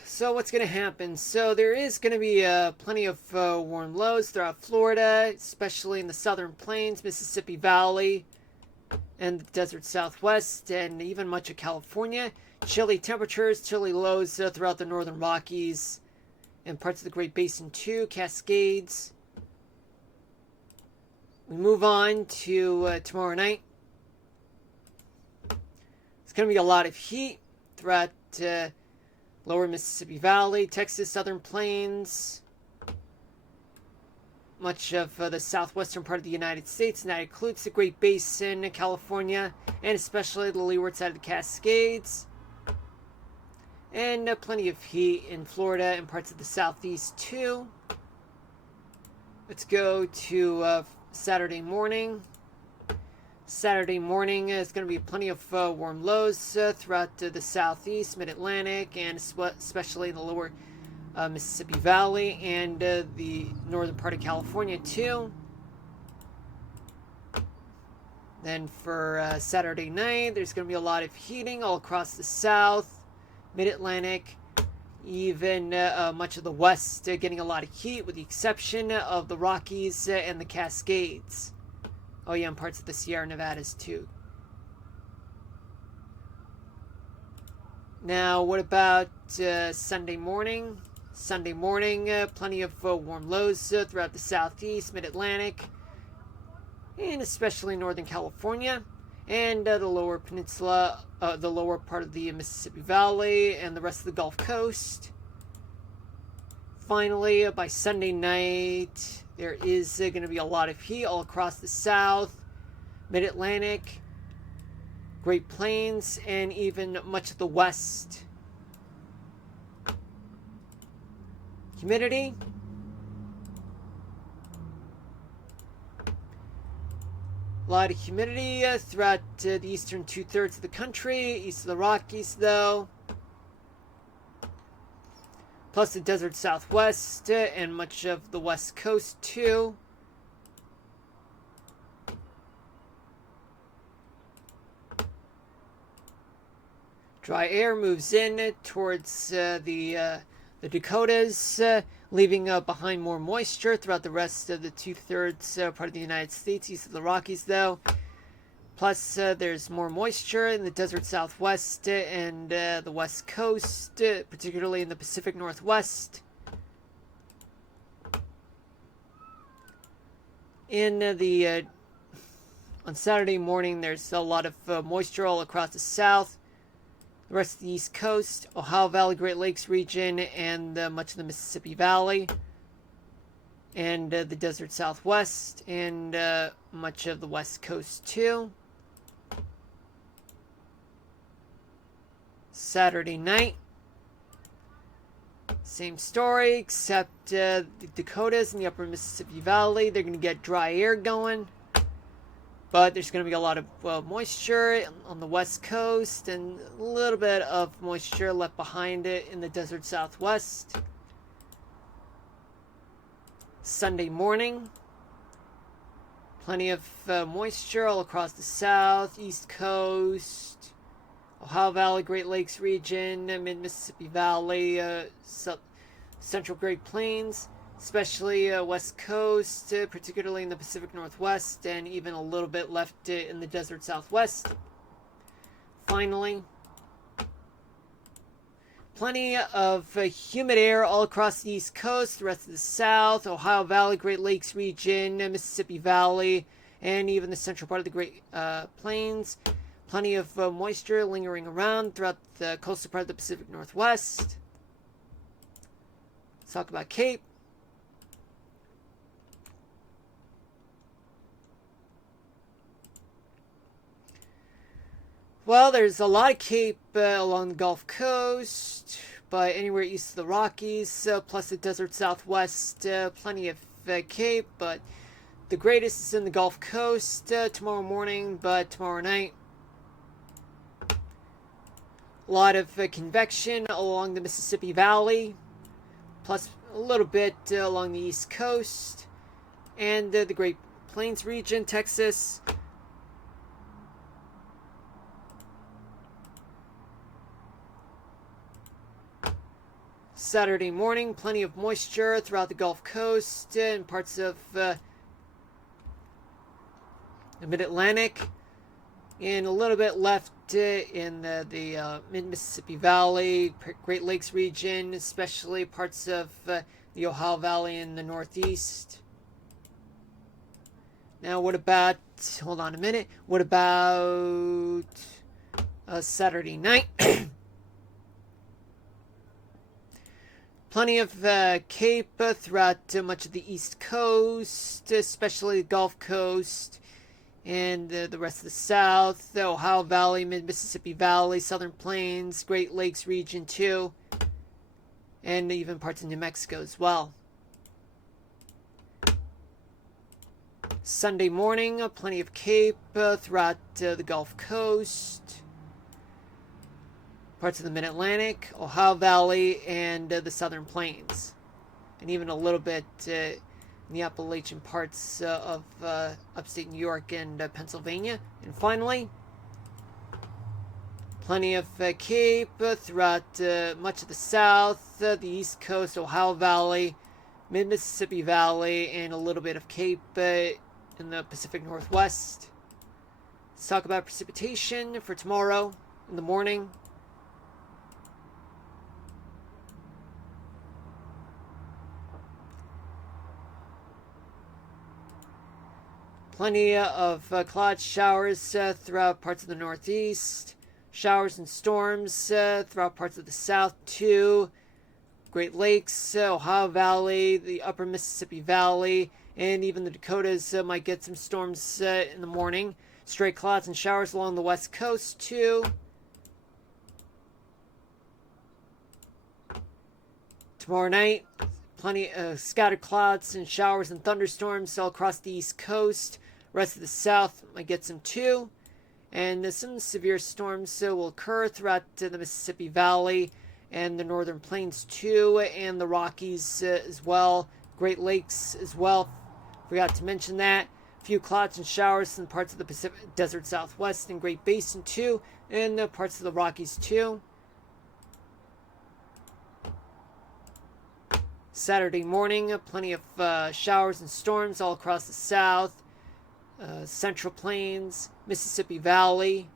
So what's going to happen? So there is going to be plenty of warm lows throughout Florida, especially in the southern plains, Mississippi Valley, and the desert southwest, and even much of California. Chilly temperatures, chilly lows throughout the northern Rockies and parts of the Great Basin too, Cascades. We move on to tomorrow night. It's going to be a lot of heat throughout lower Mississippi Valley, Texas, southern plains, much of the southwestern part of the United States, and that includes the Great Basin, California, and especially the leeward side of the Cascades. And plenty of heat in Florida and parts of the southeast too. Let's go to Saturday morning. Saturday morning is going to be plenty of warm lows throughout the southeast, mid-Atlantic, and especially the lower Mississippi Valley and the northern part of California too. Then for Saturday night, there's going to be a lot of heating all across the south, mid-Atlantic, even much of the west getting a lot of heat, with the exception of the Rockies and the Cascades. Oh yeah, and parts of the Sierra Nevadas too. Now, what about Sunday morning? Sunday morning, plenty of warm lows throughout the southeast, mid-Atlantic, and especially northern California, and the lower peninsula, the lower part of the Mississippi Valley, and the rest of the Gulf Coast. Finally, by Sunday night, there is going to be a lot of heat all across the south, mid-Atlantic, Great Plains, and even much of the west. Humidity. A lot of humidity throughout the eastern two-thirds of the country, east of the Rockies though. Plus the desert southwest and much of the west coast too. Dry air moves in towards the Dakotas, leaving behind more moisture throughout the rest of the two-thirds part of the United States, east of the Rockies though. Plus, there's more moisture in the desert southwest and the west coast, particularly in the Pacific Northwest. On Saturday morning, there's a lot of moisture all across the south, the rest of the East Coast, Ohio Valley, Great Lakes region, and much of the Mississippi Valley. and the desert southwest, and much of the west coast too. Saturday night, same story, except the Dakotas and the upper Mississippi Valley, they're going to get dry air going. But there's going to be a lot of moisture on the west coast and a little bit of moisture left behind it in the desert southwest. Sunday morning, plenty of moisture all across the south, east coast, Ohio Valley, Great Lakes region, mid-Mississippi Valley, central Great Plains, especially west coast, particularly in the Pacific Northwest, and even a little bit left in the desert southwest. Finally, plenty of humid air all across the east coast, the rest of the south, Ohio Valley, Great Lakes region, Mississippi Valley, and even the central part of the Great Plains. Plenty of moisture lingering around throughout the coastal part of the Pacific Northwest. Let's talk about Cape. Well, there's a lot of Cape along the Gulf Coast, but anywhere east of the Rockies, plus the desert southwest, plenty of Cape, but the greatest is in the Gulf Coast tomorrow morning, but tomorrow night. A lot of convection along the Mississippi Valley, plus a little bit along the East Coast, and the Great Plains region, Texas. Saturday morning, plenty of moisture throughout the Gulf Coast and parts of the Mid-Atlantic, and a little bit left in the mid-Mississippi Valley, Great Lakes region, especially parts of the Ohio Valley in the Northeast. Now, what about, hold on a minute, what about Saturday night? Plenty of Cape throughout much of the East Coast, especially the Gulf Coast, and the rest of the South, the Ohio Valley, Mid-Mississippi Valley, Southern Plains, Great Lakes region too, and even parts of New Mexico as well. Sunday morning, plenty of Cape throughout the Gulf Coast, parts of the Mid-Atlantic, Ohio Valley, and the Southern Plains, and even a little bit in the Appalachian parts of upstate New York and Pennsylvania. And finally, plenty of Cape throughout much of the South, the East Coast, Ohio Valley, Mid-Mississippi Valley, and a little bit of Cape in the Pacific Northwest. Let's talk about precipitation for tomorrow in the morning. Plenty of cloud showers throughout parts of the Northeast. Showers and storms throughout parts of the South too. Great Lakes, Ohio Valley, the upper Mississippi Valley, and even the Dakotas might get some storms in the morning. Stray clouds and showers along the West Coast too. Tomorrow night, plenty of scattered clouds and showers and thunderstorms all across the East Coast. Rest of the South might get some too. And some severe storms will occur throughout the Mississippi Valley and the Northern Plains too, and the Rockies as well. Great Lakes as well. Forgot to mention that. A few clouds and showers in parts of the Pacific Desert Southwest and Great Basin too, and parts of the Rockies too. Saturday morning, plenty of showers and storms all across the South, Central Plains, Mississippi Valley,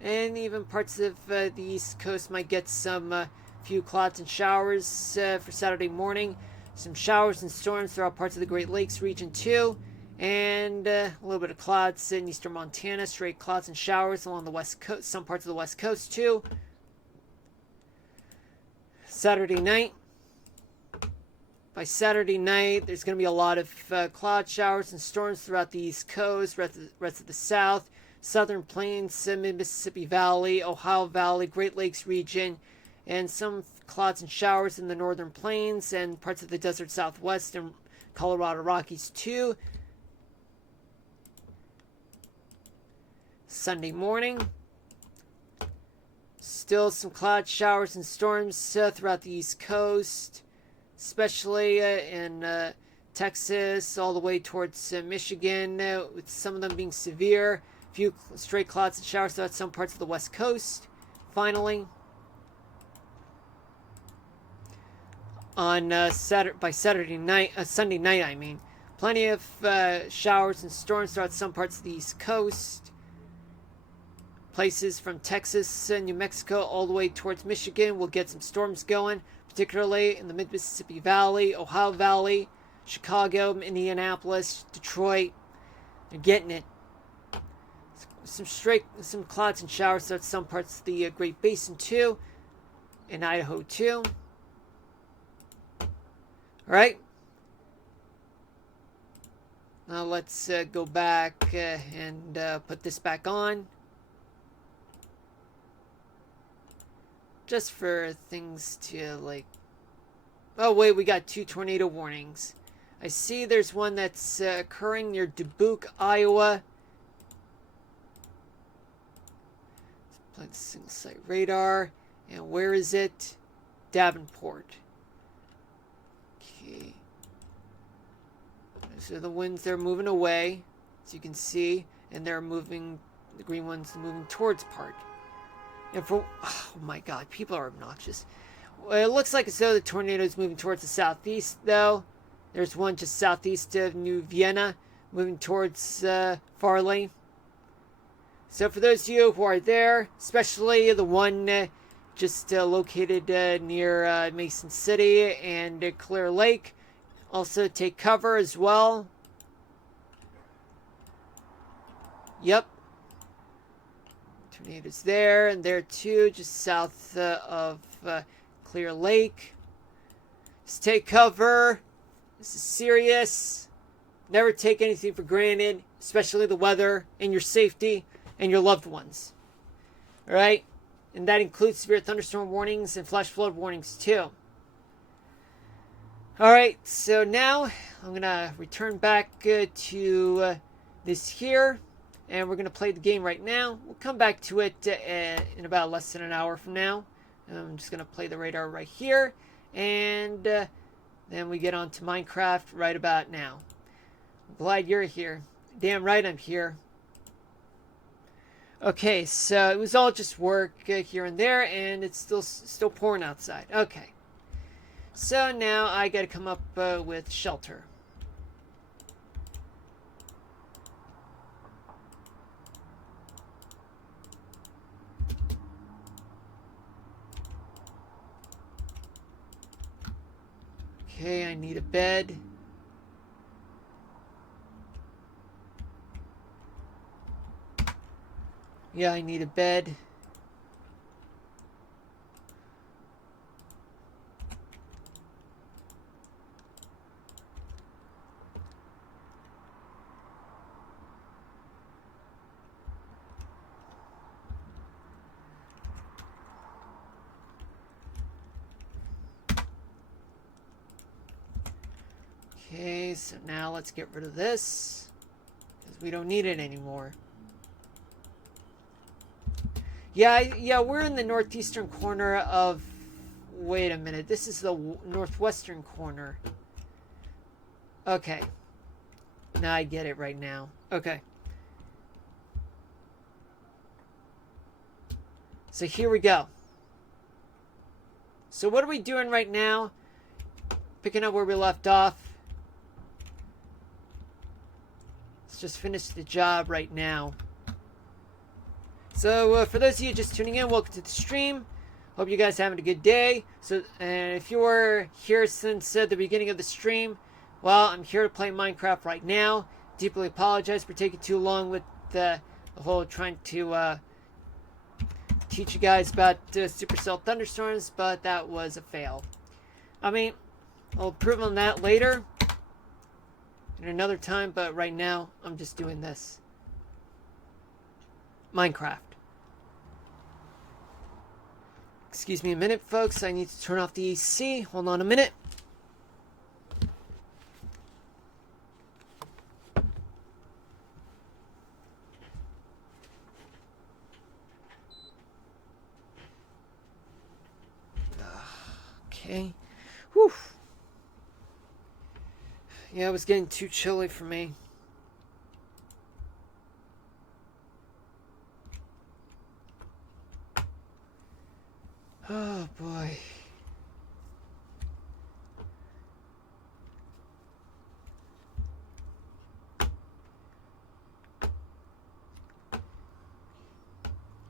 and even parts of the East Coast might get some few clouds and showers for Saturday morning. Some showers and storms throughout parts of the Great Lakes region too, and a little bit of clouds in eastern Montana. Straight clouds and showers along the west coast, some parts of the West Coast too. Saturday night, by Saturday night, there's going to be a lot of cloud showers and storms throughout the East Coast, rest of the South, Southern Plains, Mid-Mississippi Valley, Ohio Valley, Great Lakes region, and some clouds and showers in the Northern Plains and parts of the desert Southwest and Colorado Rockies too. Sunday morning, still some cloud showers and storms throughout the East Coast, especially in Texas, all the way towards Michigan, with some of them being severe. A few stray clouds and showers throughout some parts of the West Coast. Finally, on Sunday night, I mean, plenty of showers and storms throughout some parts of the East Coast. Places from Texas and New Mexico all the way towards Michigan will get some storms going, particularly in the Mid-Mississippi Valley, Ohio Valley, Chicago, Indianapolis, Detroit. You're getting it. Some clouds and showers throughout some parts of the Great Basin too, in Idaho too. All right. Now let's go back and put this back on. Just for things to like... Oh wait, we got 2 tornado warnings. I see there's one that's occurring near Dubuque, Iowa. Let's play the single site radar. And where is it? Davenport. Okay. So the winds, they're moving away, as you can see. And they're moving, the green ones moving towards Park. And oh my god, people are obnoxious. Well, it looks like as though the tornado is moving towards the southeast, though. There's one just southeast of New Vienna, moving towards Farley. So for those of you who are there, especially the one just located near Mason City and Clear Lake, also take cover as well. Yep. Tornadoes there and there too, just south of Clear Lake. Just take cover. This is serious. Never take anything for granted, especially the weather and your safety and your loved ones. Alright? And that includes severe thunderstorm warnings and flash flood warnings too. Alright, so now I'm going to return back to this here. And we're going to play the game right now. We'll come back to it in about less than an hour from now. I'm just going to play the radar right here. And then we get on to Minecraft right about now. I'm glad you're here. Damn right I'm here. Okay, so it was all just work here and there. And it's still pouring outside. Okay. So now I got to come up with shelter. Okay, I need a bed. Yeah, I need a bed. Okay, so now let's get rid of this, because we don't need it anymore. Yeah, we're in the northeastern corner of... Wait a minute, this is the northwestern corner. Okay. Now I get it right now. Okay. So here we go. So what are we doing right now? Picking up where we left off. Just finish the job right now. So for those of you just tuning in, welcome to the stream. Hope you guys are having a good day. So and if you were here since the beginning of the stream, well, I'm here to play Minecraft right now. Deeply apologize for taking too long with the whole trying to teach you guys about Supercell thunderstorms, but that was a fail. I mean, I'll improve on that later. In another time, but right now, I'm just doing this. Minecraft. Excuse me a minute, folks. I need to turn off the AC. Hold on a minute. Okay. Whew. Yeah, it was getting too chilly for me. Oh boy.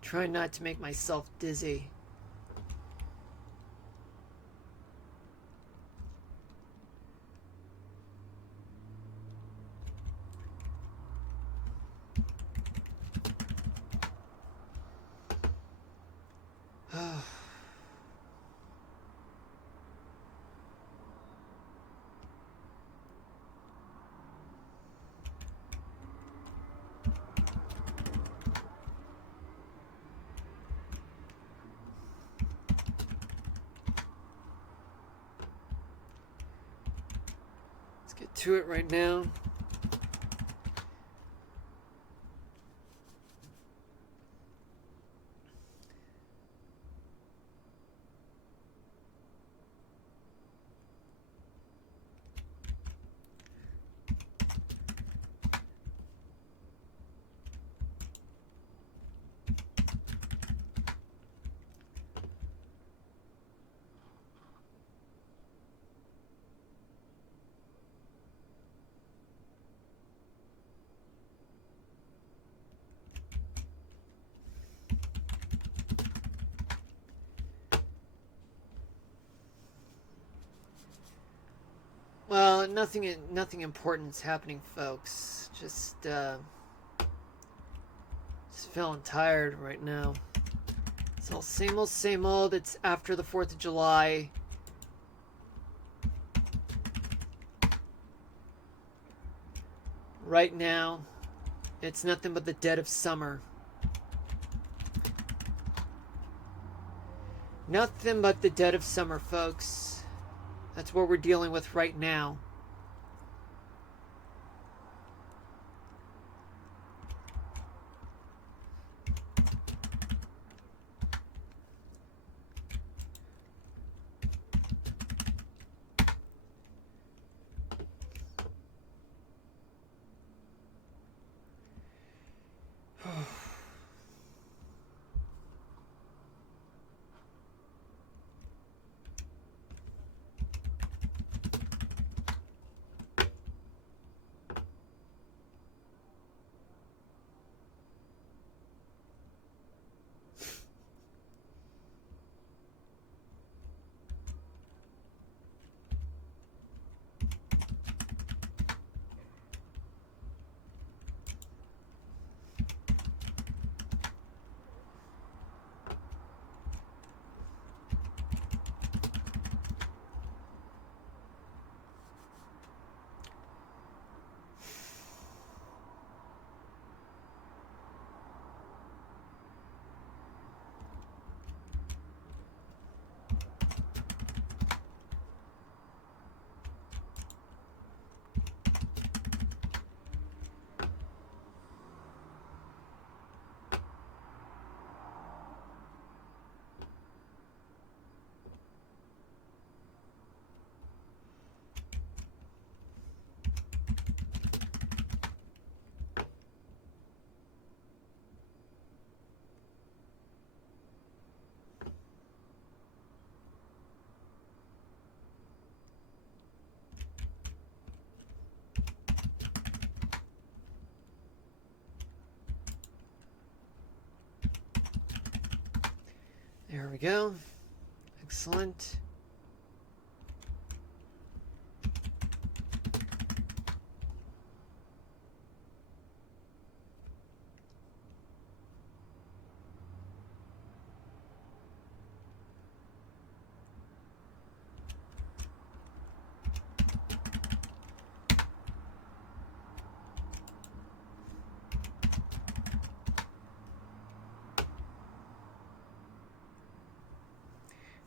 Try not to make myself dizzy. Let's get to it right now. Well, nothing important is happening, folks. Just feeling tired right now. It's all same old, same old. It's after the 4th of July. Right now, it's nothing but the dead of summer. Nothing but the dead of summer, folks. That's what we're dealing with right now. There we go. Excellent.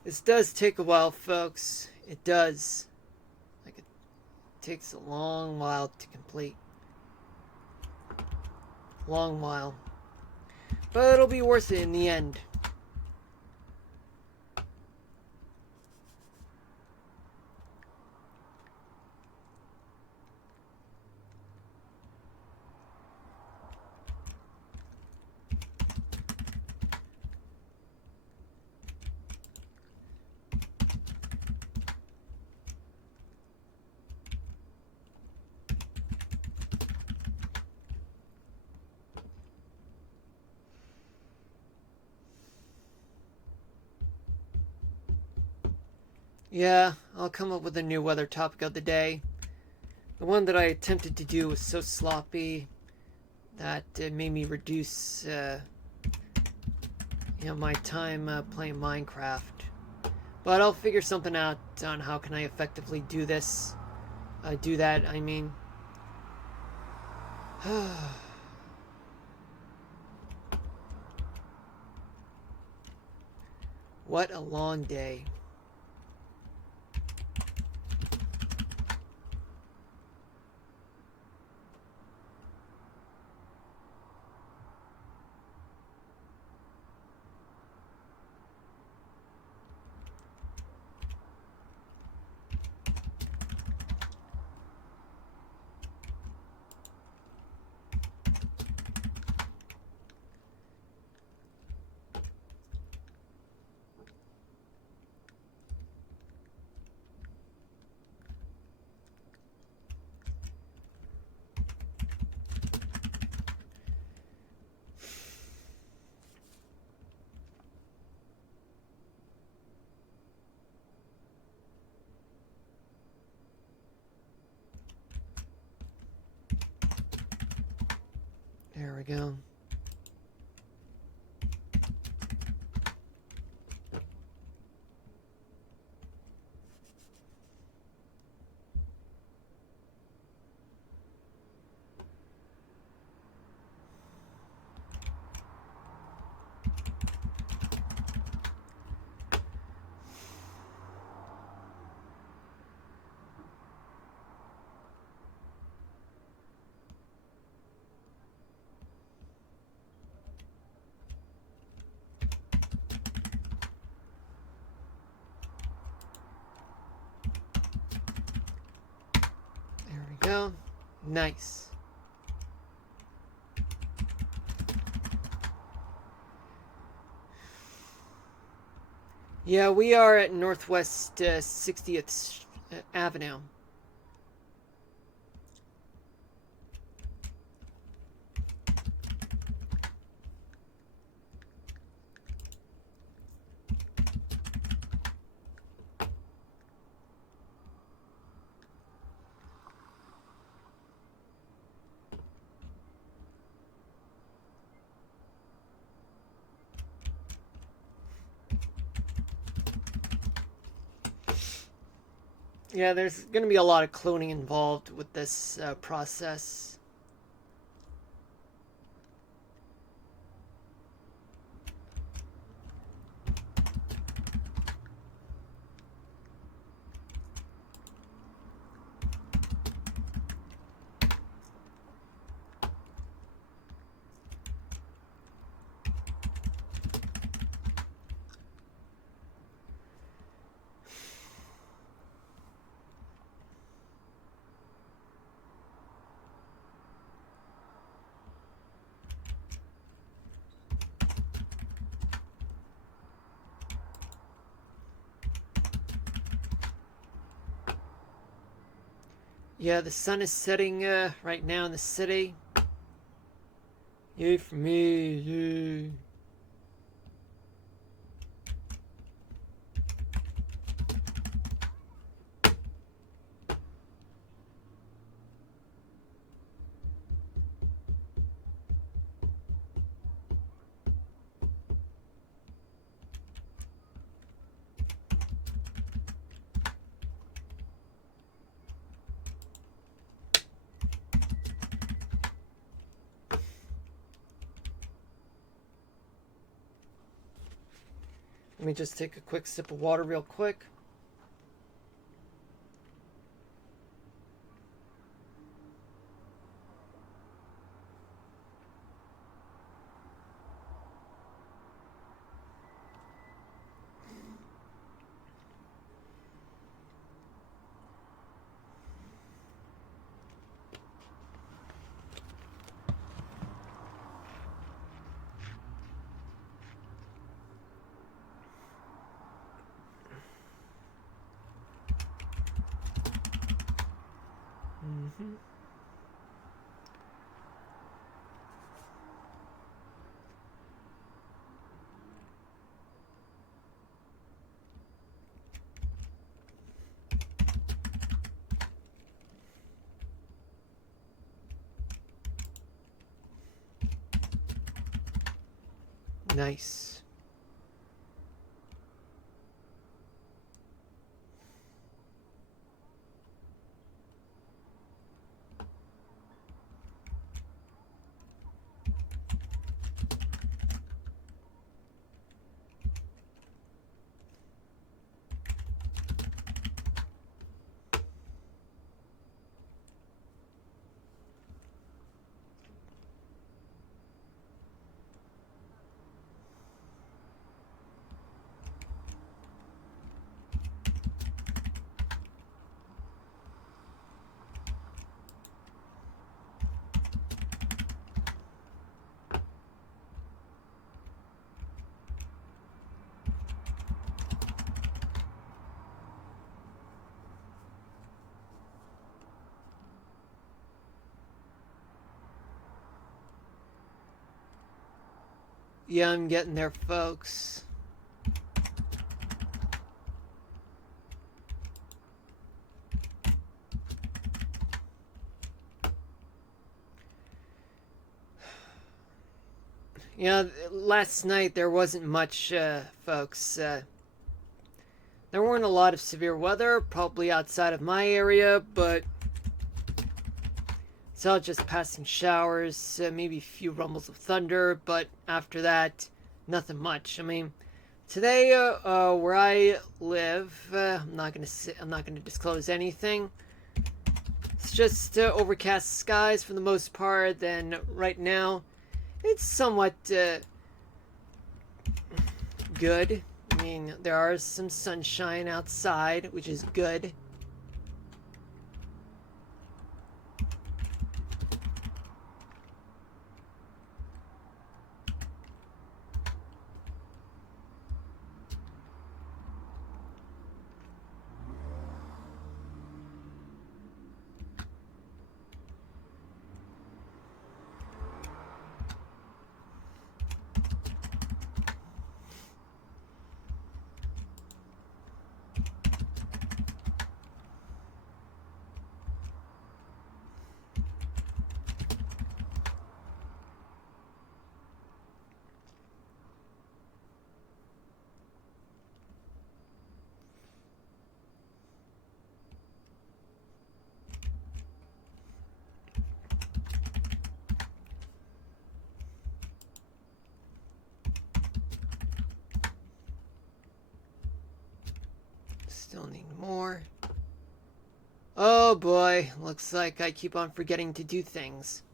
This does take a while, folks. It does. Like, it takes a long while to complete. Long while. But it'll be worth it in the end. Yeah, I'll come up with a new weather topic of the day. The one that I attempted to do was so sloppy that it made me reduce, my time playing Minecraft. But I'll figure something out on how can I effectively do this. Do that, I mean. What a long day. There we go. There we go. Nice. Yeah, we are at Northwest 60th Avenue. Yeah, there's going to be a lot of cloning involved with this process. Yeah, the sun is setting right now in the city. Yay for me, yay. Let me just take a quick sip of water real quick. Mm-hmm. Nice. Yeah, I'm getting there, folks. You know, last night there wasn't much, folks. There weren't a lot of severe weather, probably outside of my area, but it's all just passing showers, maybe a few rumbles of thunder, but after that, nothing much. I mean, today, where I live, I'm not gonna disclose anything. It's just overcast skies for the most part. Then right now, it's somewhat good. I mean, there are some sunshine outside, which is good. Still need more. Oh boy, looks like I keep on forgetting to do things.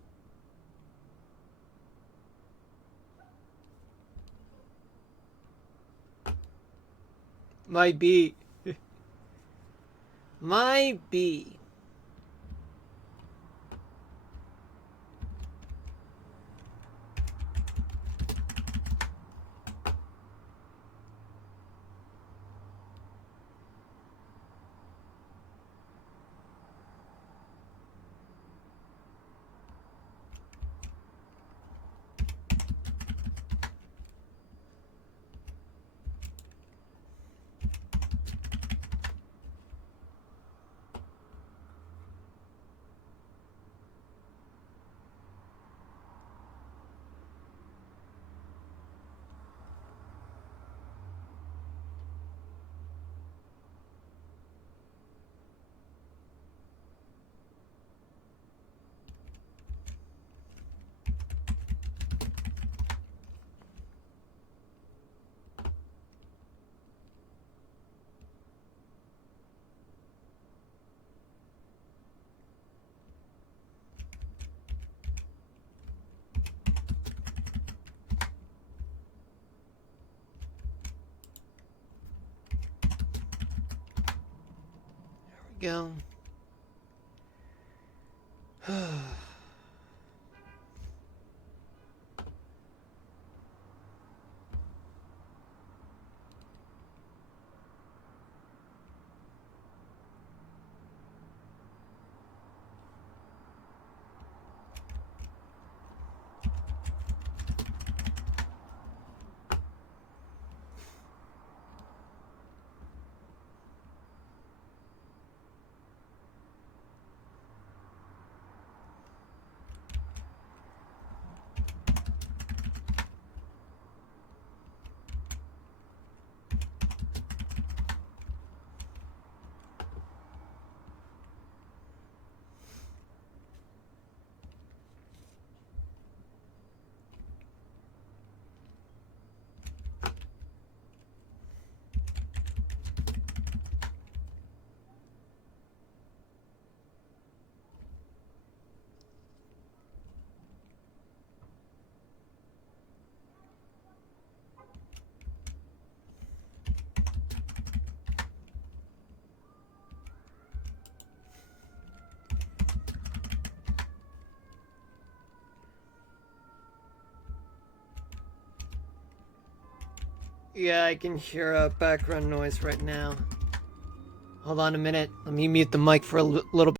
Might be. Might be. Go. Yeah, I can hear a background noise right now. Hold on a minute. Let me mute the mic for a little bit.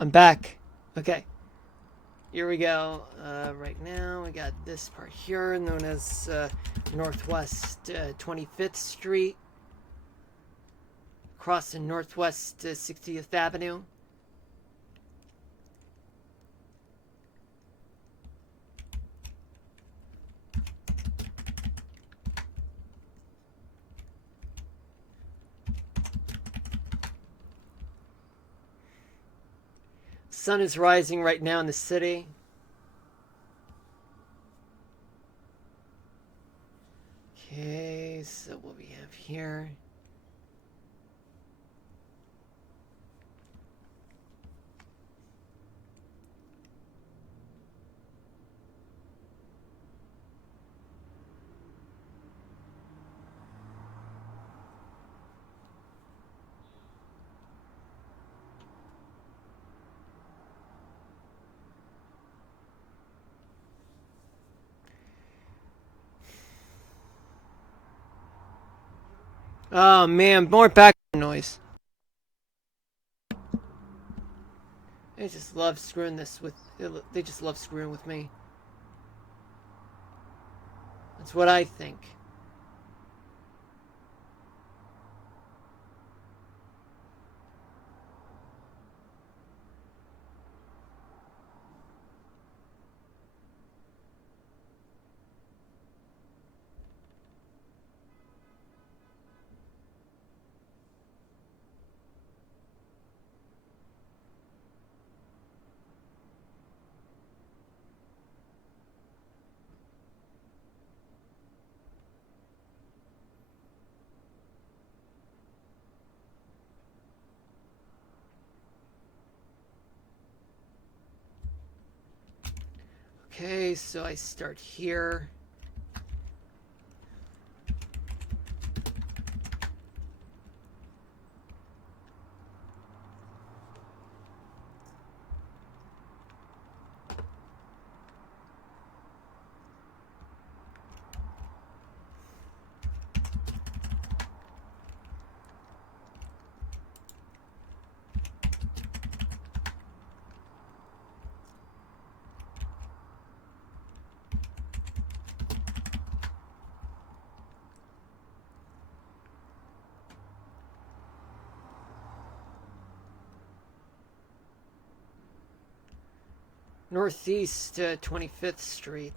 I'm back. Okay. Here we go. Right now, we got this part here, known as Northwest 25th Street, crossing Northwest 60th Avenue. Sun is rising right now in the city. Okay, so what we have here. Oh man, more background noise. They just love screwing this with. They just love screwing with me. That's what I think. Okay, so I start here. Northeast 25th Street.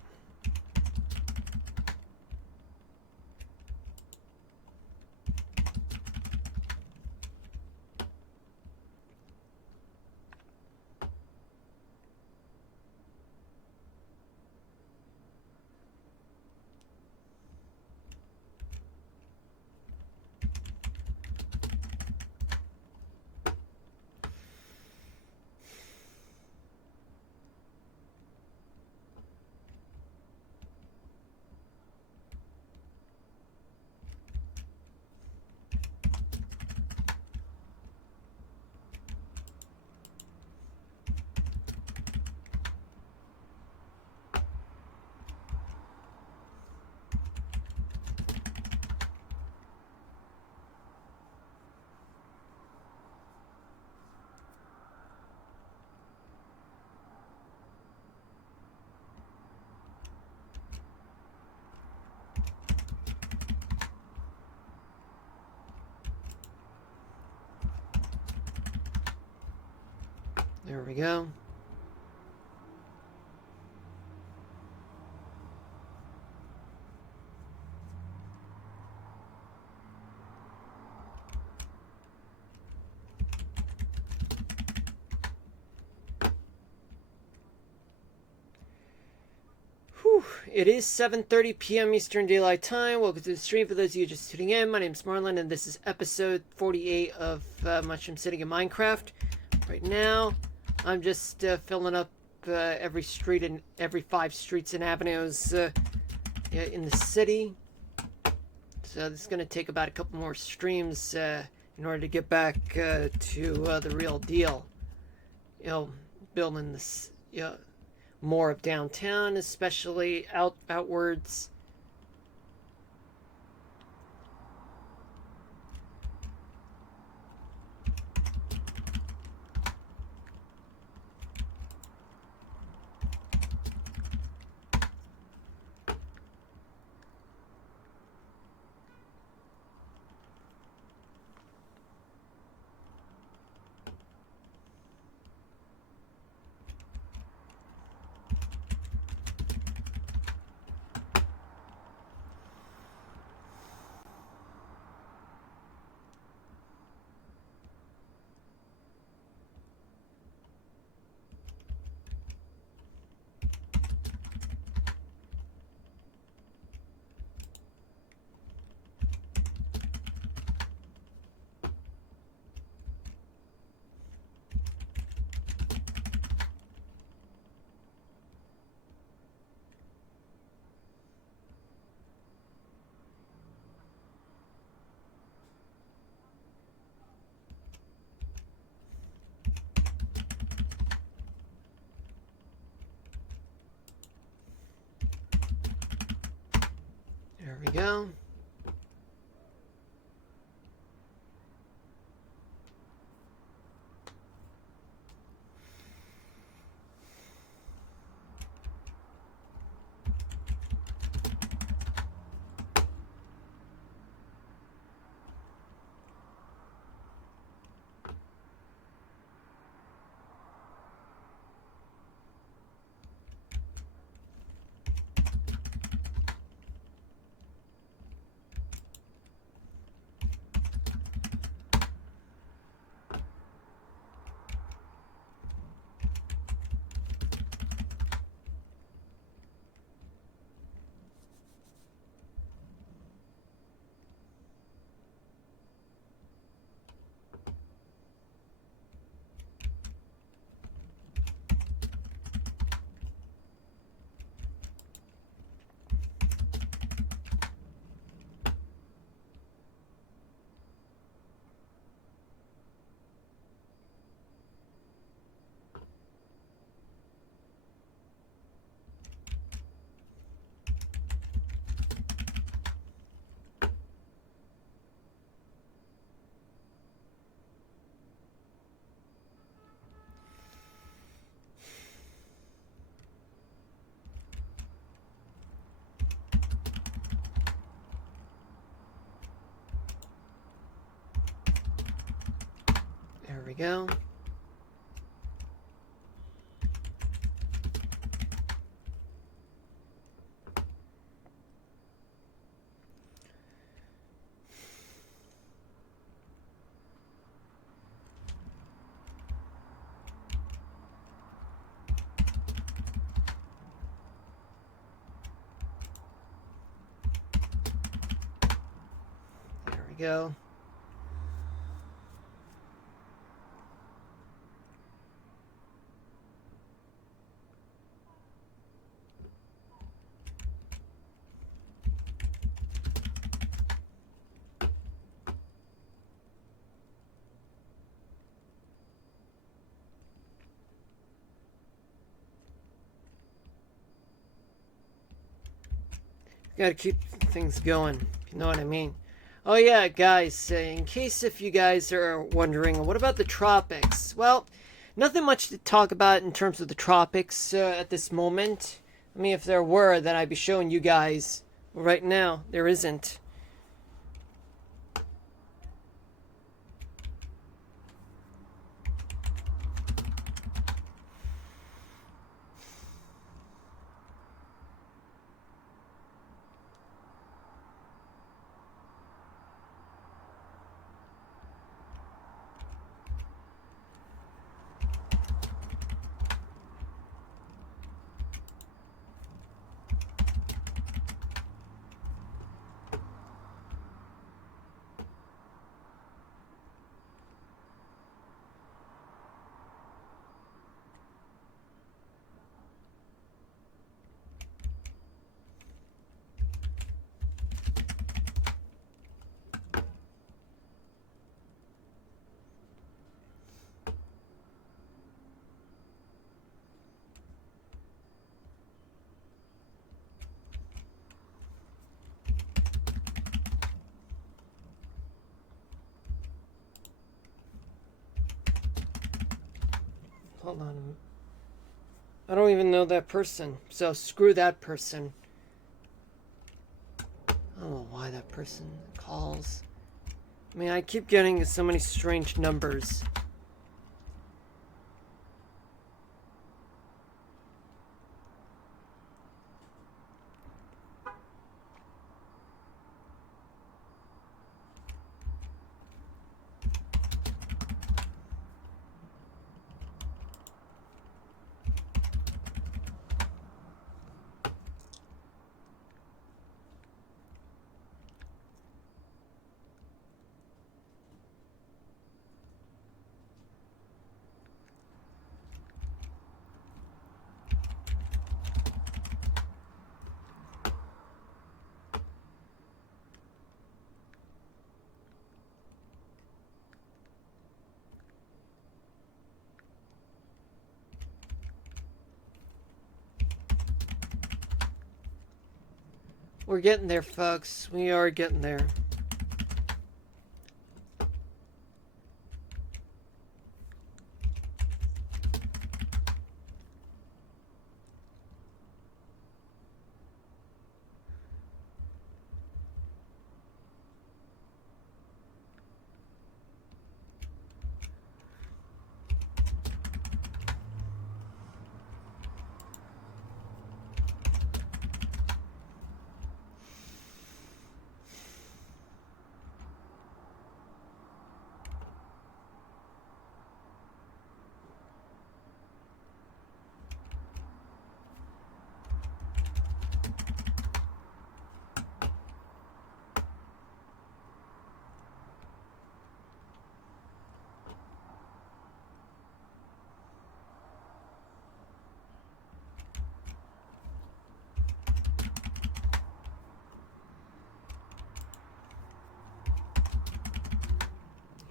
There we go. It is 7:30 p.m. Eastern Daylight Time. Welcome to the stream. For those of you just tuning in, my name is Marlon, and this is episode 48 of Mushroom City in Minecraft. Right now, I'm just filling up every street and every 5 streets and avenues in the city. So this is going to take about a couple more streams in order to get back to the real deal. You know, building this, more of downtown, especially outwards. There we go. There we go. There we go. Gotta keep things going, you know what I mean? Oh yeah, guys, in case if you guys are wondering, what about the tropics? Well, nothing much to talk about in terms of the tropics at this moment. I mean, if there were, then I'd be showing you guys. Right now, there isn't. Hold on a minute. I don't even know that person, so screw that person. I don't know why that person calls. I mean, I keep getting so many strange numbers. We're getting there, folks. We are getting there.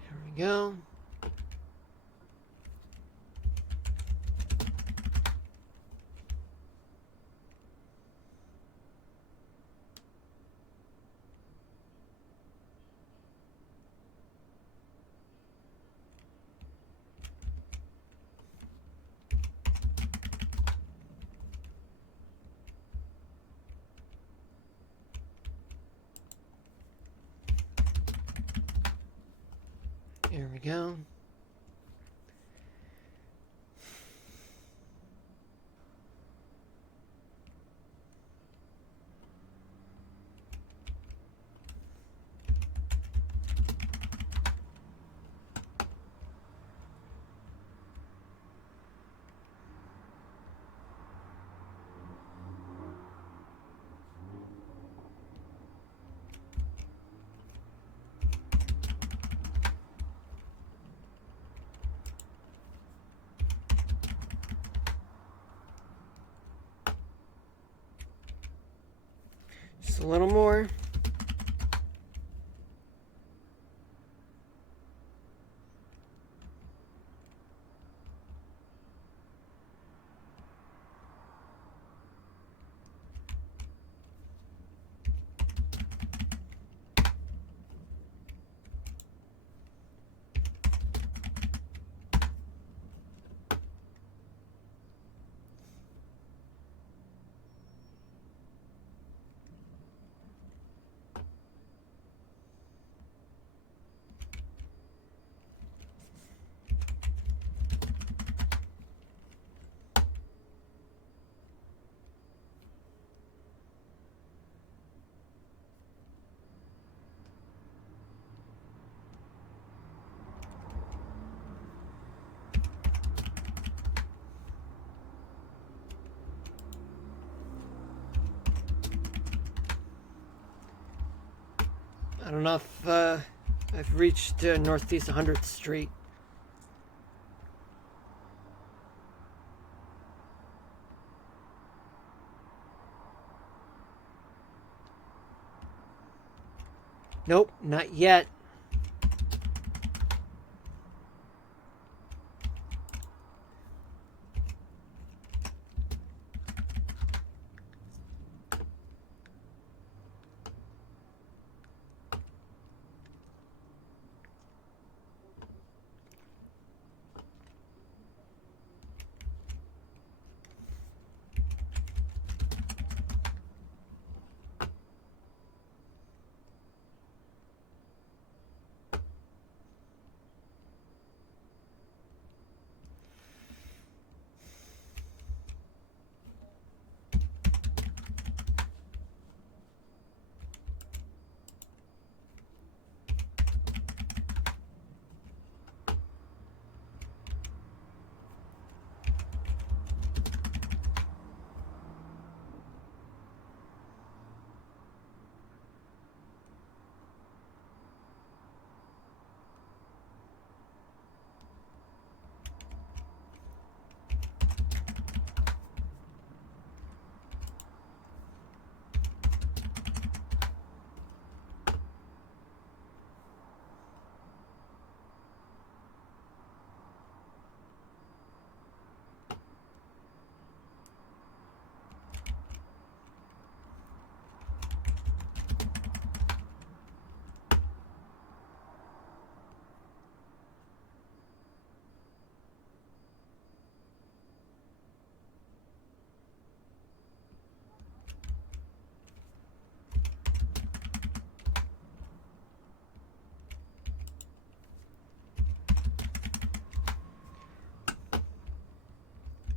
Here we go. Here we go. Just a little more. I don't know if I've reached Northeast 100th Street. Nope, not yet.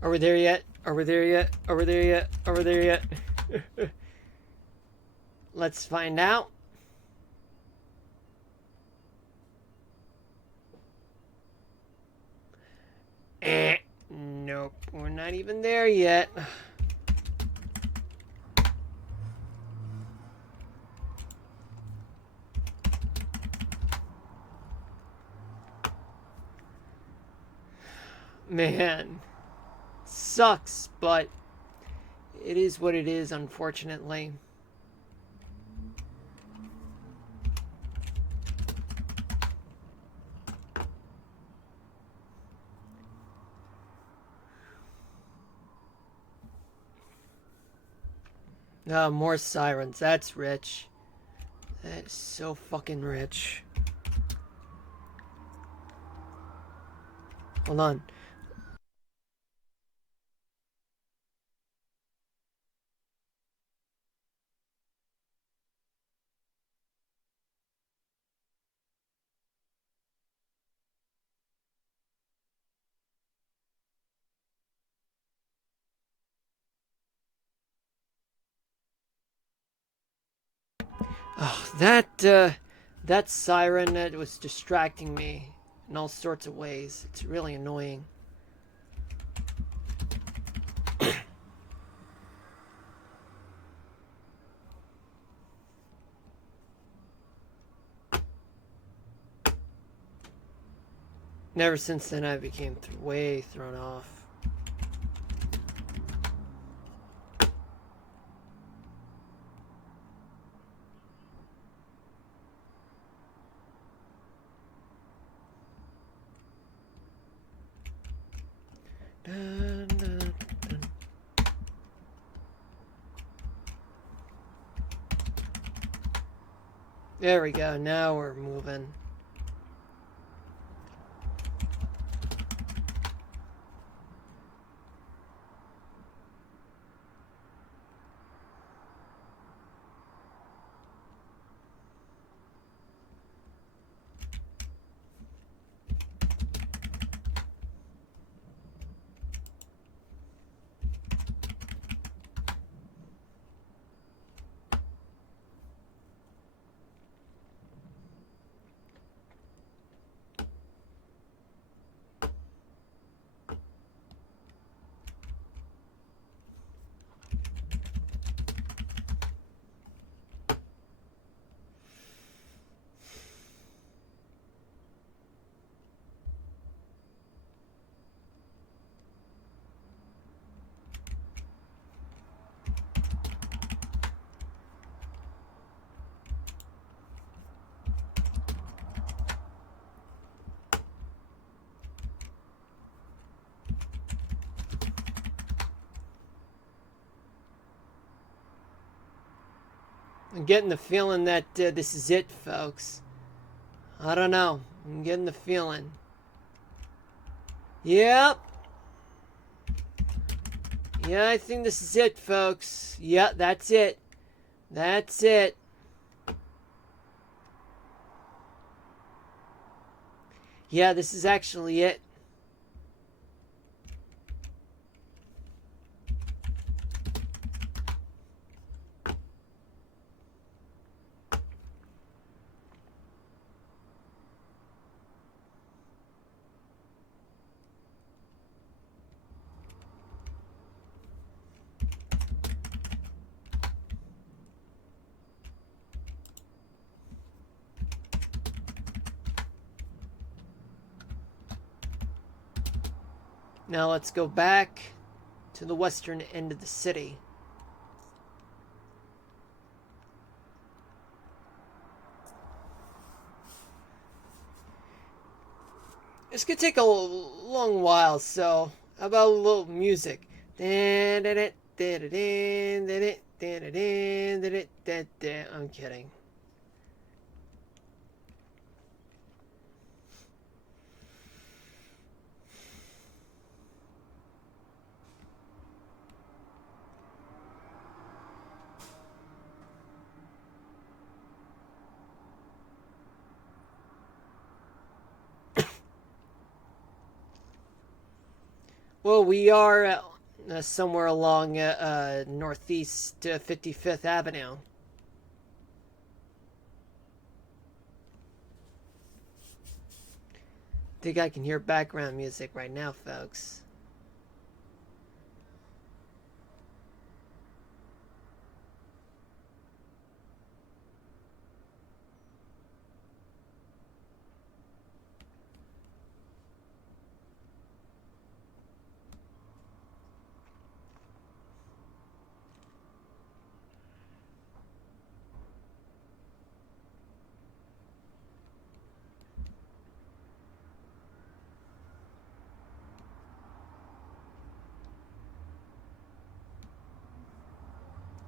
Are we there yet? Are we there yet? Are we there yet? Are we there yet? Let's find out. Nope, we're not even there yet. Man, sucks, but it is what it is, unfortunately. More sirens. That's rich. That is so fucking rich. Hold on. Oh, that siren that was distracting me in all sorts of ways. It's really annoying. Ever since then, I became way thrown off. Dun, dun, dun. There we go. Now we're moving. I'm getting the feeling that this is it, folks. I don't know. I'm getting the feeling. Yep. Yeah, I think this is it, folks. Yeah, that's it. That's it. Yeah, this is actually it. Now let's go back to the western end of the city. This could take a long while, so how about a little music? I'm kidding. Well, we are somewhere along northeast 55th Avenue. Think I can hear background music right now, folks.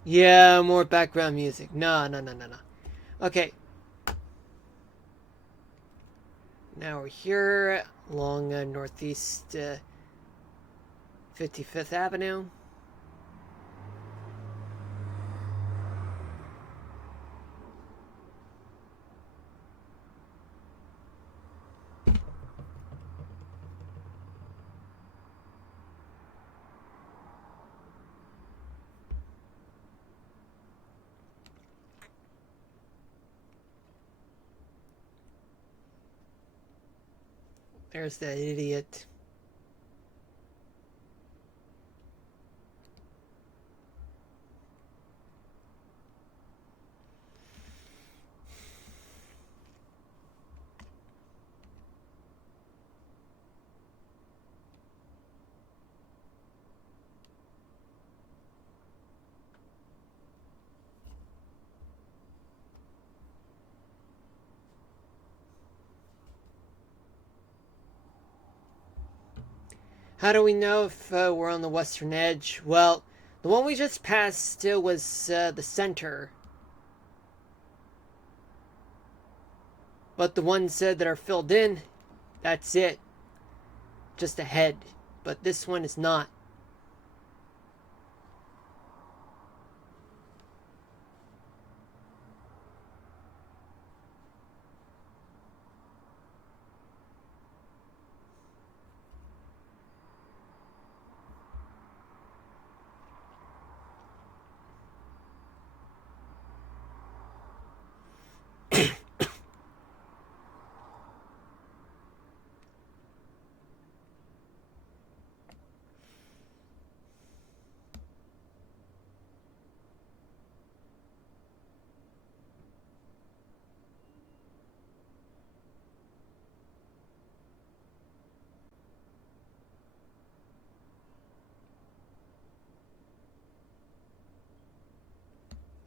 Yeah, more background music. No, no, no, no, no. Okay, now we're here along northeast 55th Avenue. There's that idiot. How do we know if we're on the western edge? Well, the one we just passed was the center. But the ones that are filled in, that's it. Just ahead. But this one is not.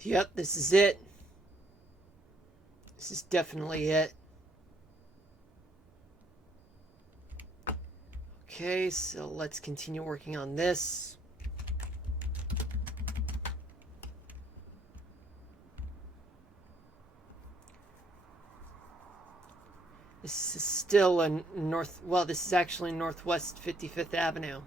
Yep, this is it. This is definitely it. Okay, so let's continue working on this. This is still a north. Well, this is actually northwest 55th Avenue.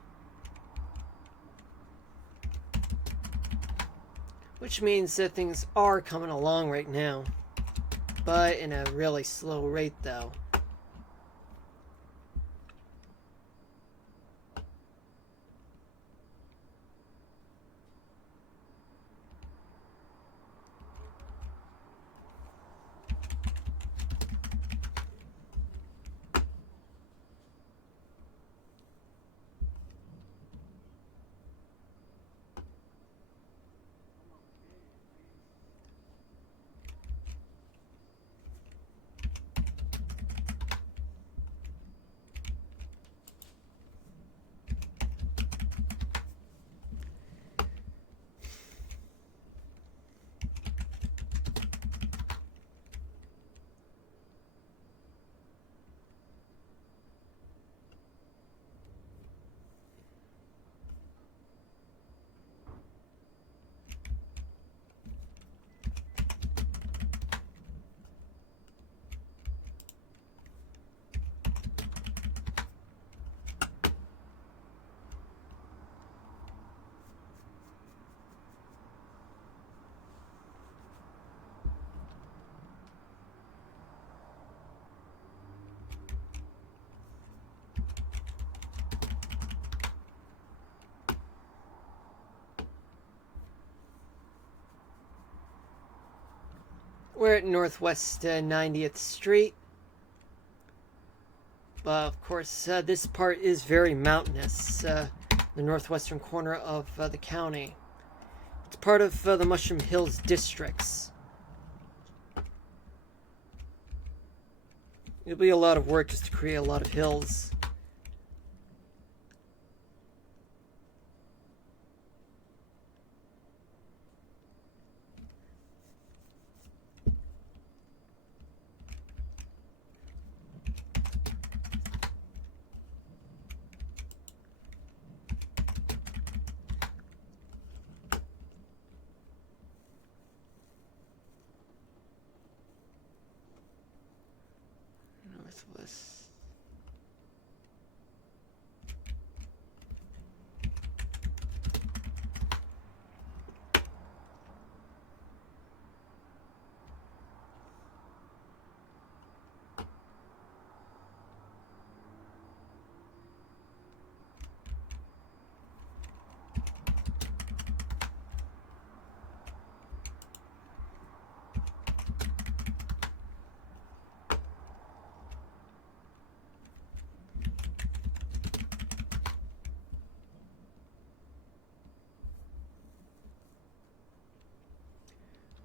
Which means that things are coming along right now. But in a really slow rate, though. We're at Northwest 90th Street. But of course, this part is very mountainous, the northwestern corner of the county. It's part of the Mushroom Hills districts. It'll be a lot of work just to create a lot of hills. Northwest.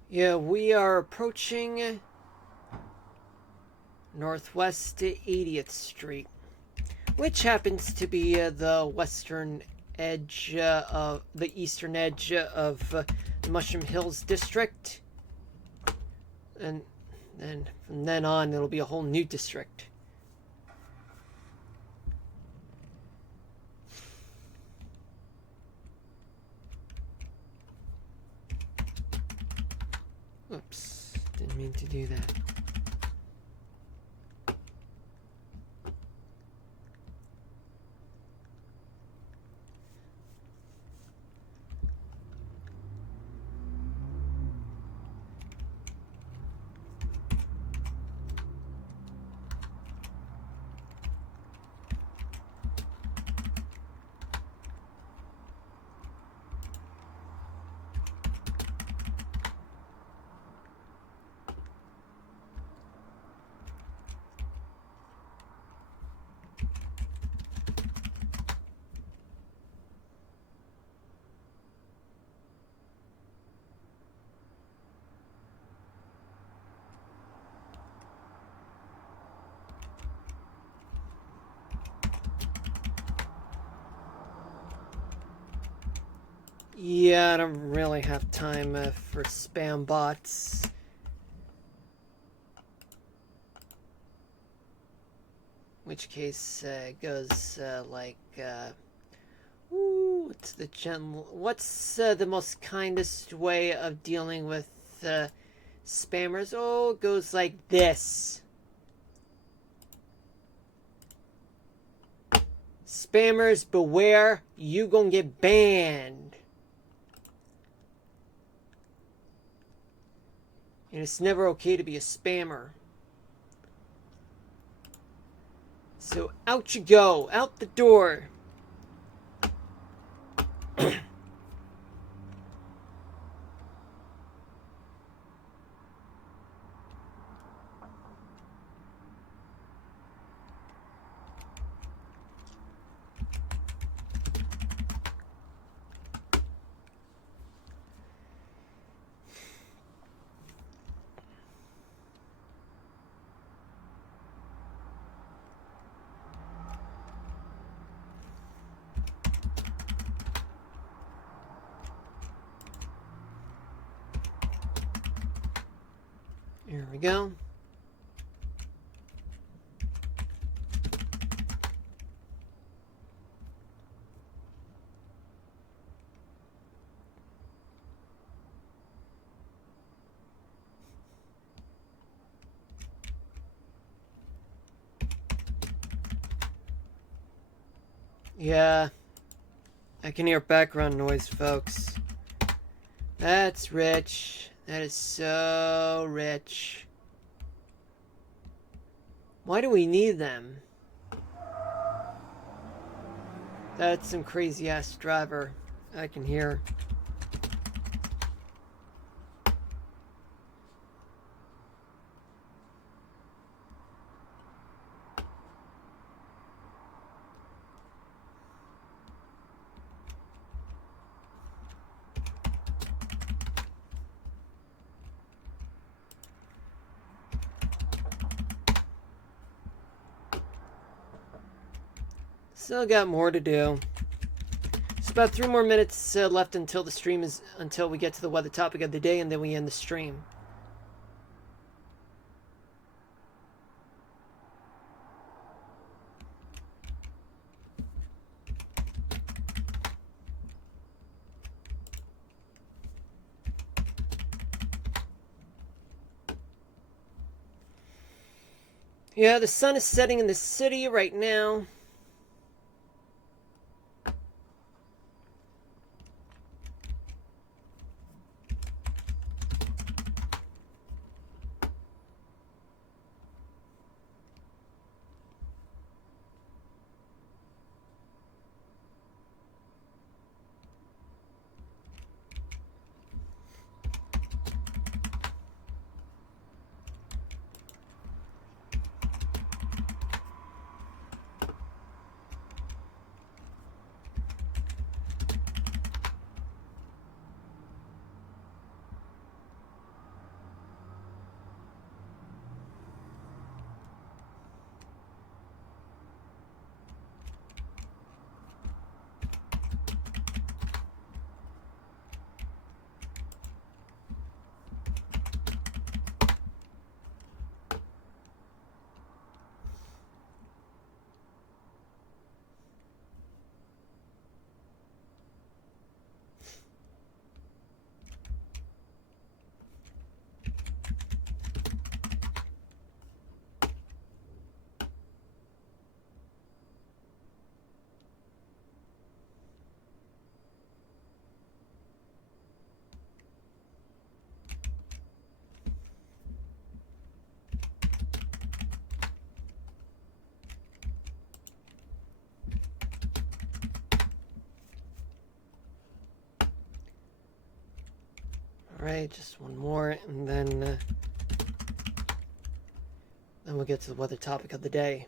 Yeah, we are approaching Northwest 80th Street, which happens to be the western edge of the eastern edge of the Mushroom Hills district. And then from then on, it'll be a whole new district. Oops, didn't mean to do that. Yeah, I don't really have time for spam bots. Which case goes like, ooh, what's the most kindest way of dealing with spammers? Oh, it goes like this. Spammers, beware, you gonna get banned. And it's never okay to be a spammer. So out you go, out the door. Here we go. Yeah, I can hear background noise, folks. That's rich. That is so rich. Why do we need them? That's some crazy ass driver I can hear. Still got more to do. It's about 3 more minutes left until the stream is until we get to the weather topic of the day, and then we end the stream. Yeah, the sun is setting in the city right now. Alright, just one more, and then we'll get to the weather topic of the day.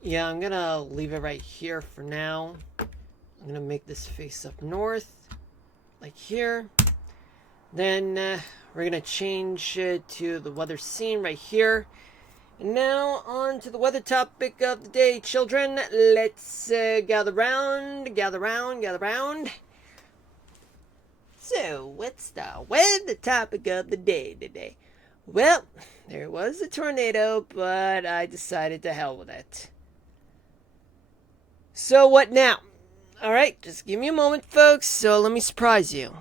Yeah, I'm gonna leave it right here for now. I'm gonna make this face up north, like here. Then we're gonna change it to the weather scene right here. And now on to the weather topic of the day, children. Let's gather round, gather round, gather round. So, what's the weather topic of the day today? Well, there was a tornado, but I decided to hell with it. So what now? Alright, just give me a moment, folks, so let me surprise you.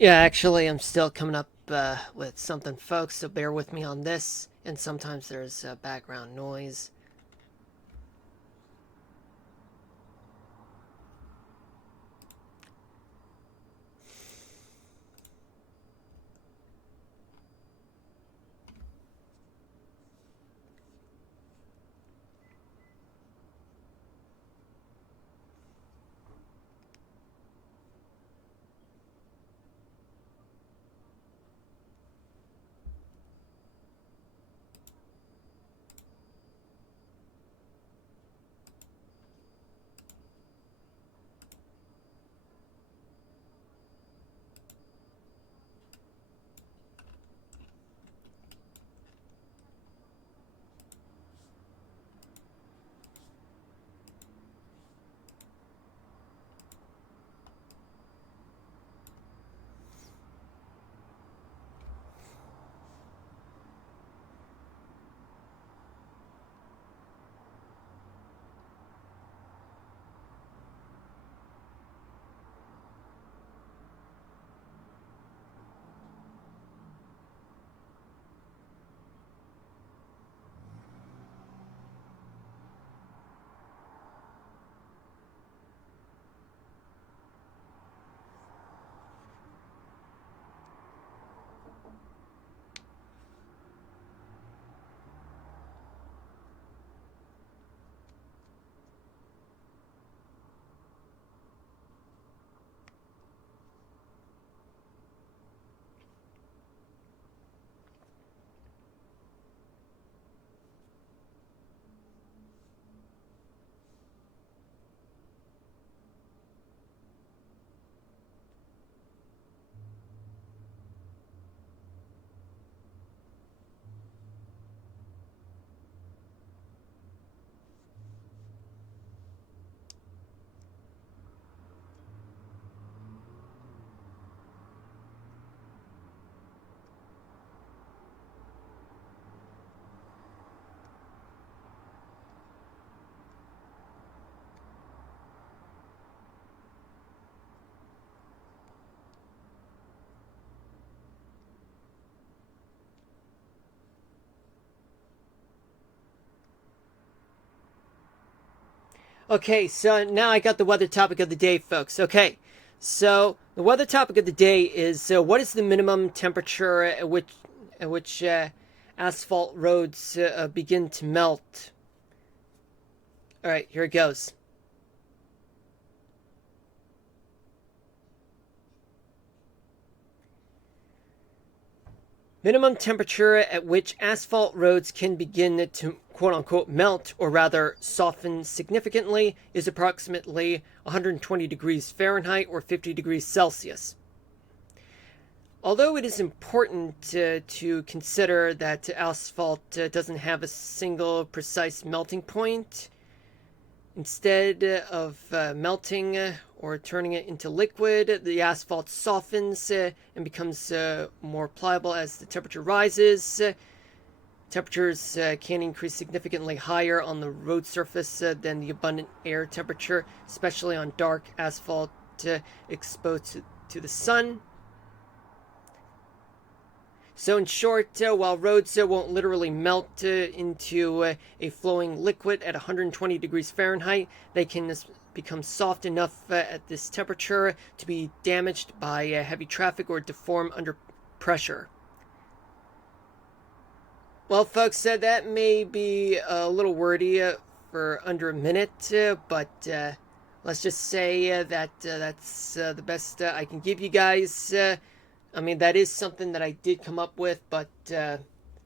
Yeah, actually, I'm still coming up with something, folks, so bear with me on this. And sometimes there's background noise. Okay, so now I got the weather topic of the day, folks. Okay, so the weather topic of the day is what is the minimum temperature at which asphalt roads begin to melt? All right, here it goes. Minimum temperature at which asphalt roads can begin to quote unquote melt, or rather soften significantly, is approximately 120 degrees Fahrenheit or 50 degrees Celsius. Although it is important to consider that asphalt doesn't have a single precise melting point, instead of melting or turning it into liquid, the asphalt softens and becomes more pliable as the temperature rises. Temperatures can increase significantly higher on the road surface than the abundant air temperature, especially on dark asphalt exposed to the sun. So, in short, while roads won't literally melt into a flowing liquid at 120 degrees Fahrenheit, they can become soft enough at this temperature to be damaged by heavy traffic or deform under pressure. Well, folks, that may be a little wordy for under a minute, but let's just say that's the best I can give you guys. I mean, that is something that I did come up with, but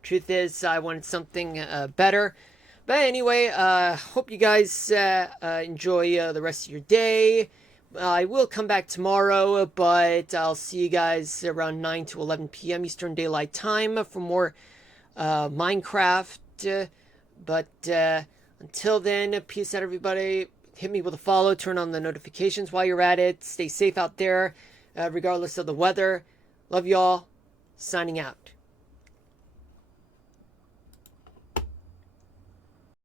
truth is, I wanted something better. But anyway, hope you guys enjoy the rest of your day. I will come back tomorrow, but I'll see you guys around 9 to 11 p.m. Eastern Daylight Time for more Minecraft. But until then, peace out, everybody. Hit me with a follow, turn on the notifications while you're at it. Stay safe out there, regardless of the weather. Love y'all. Signing out.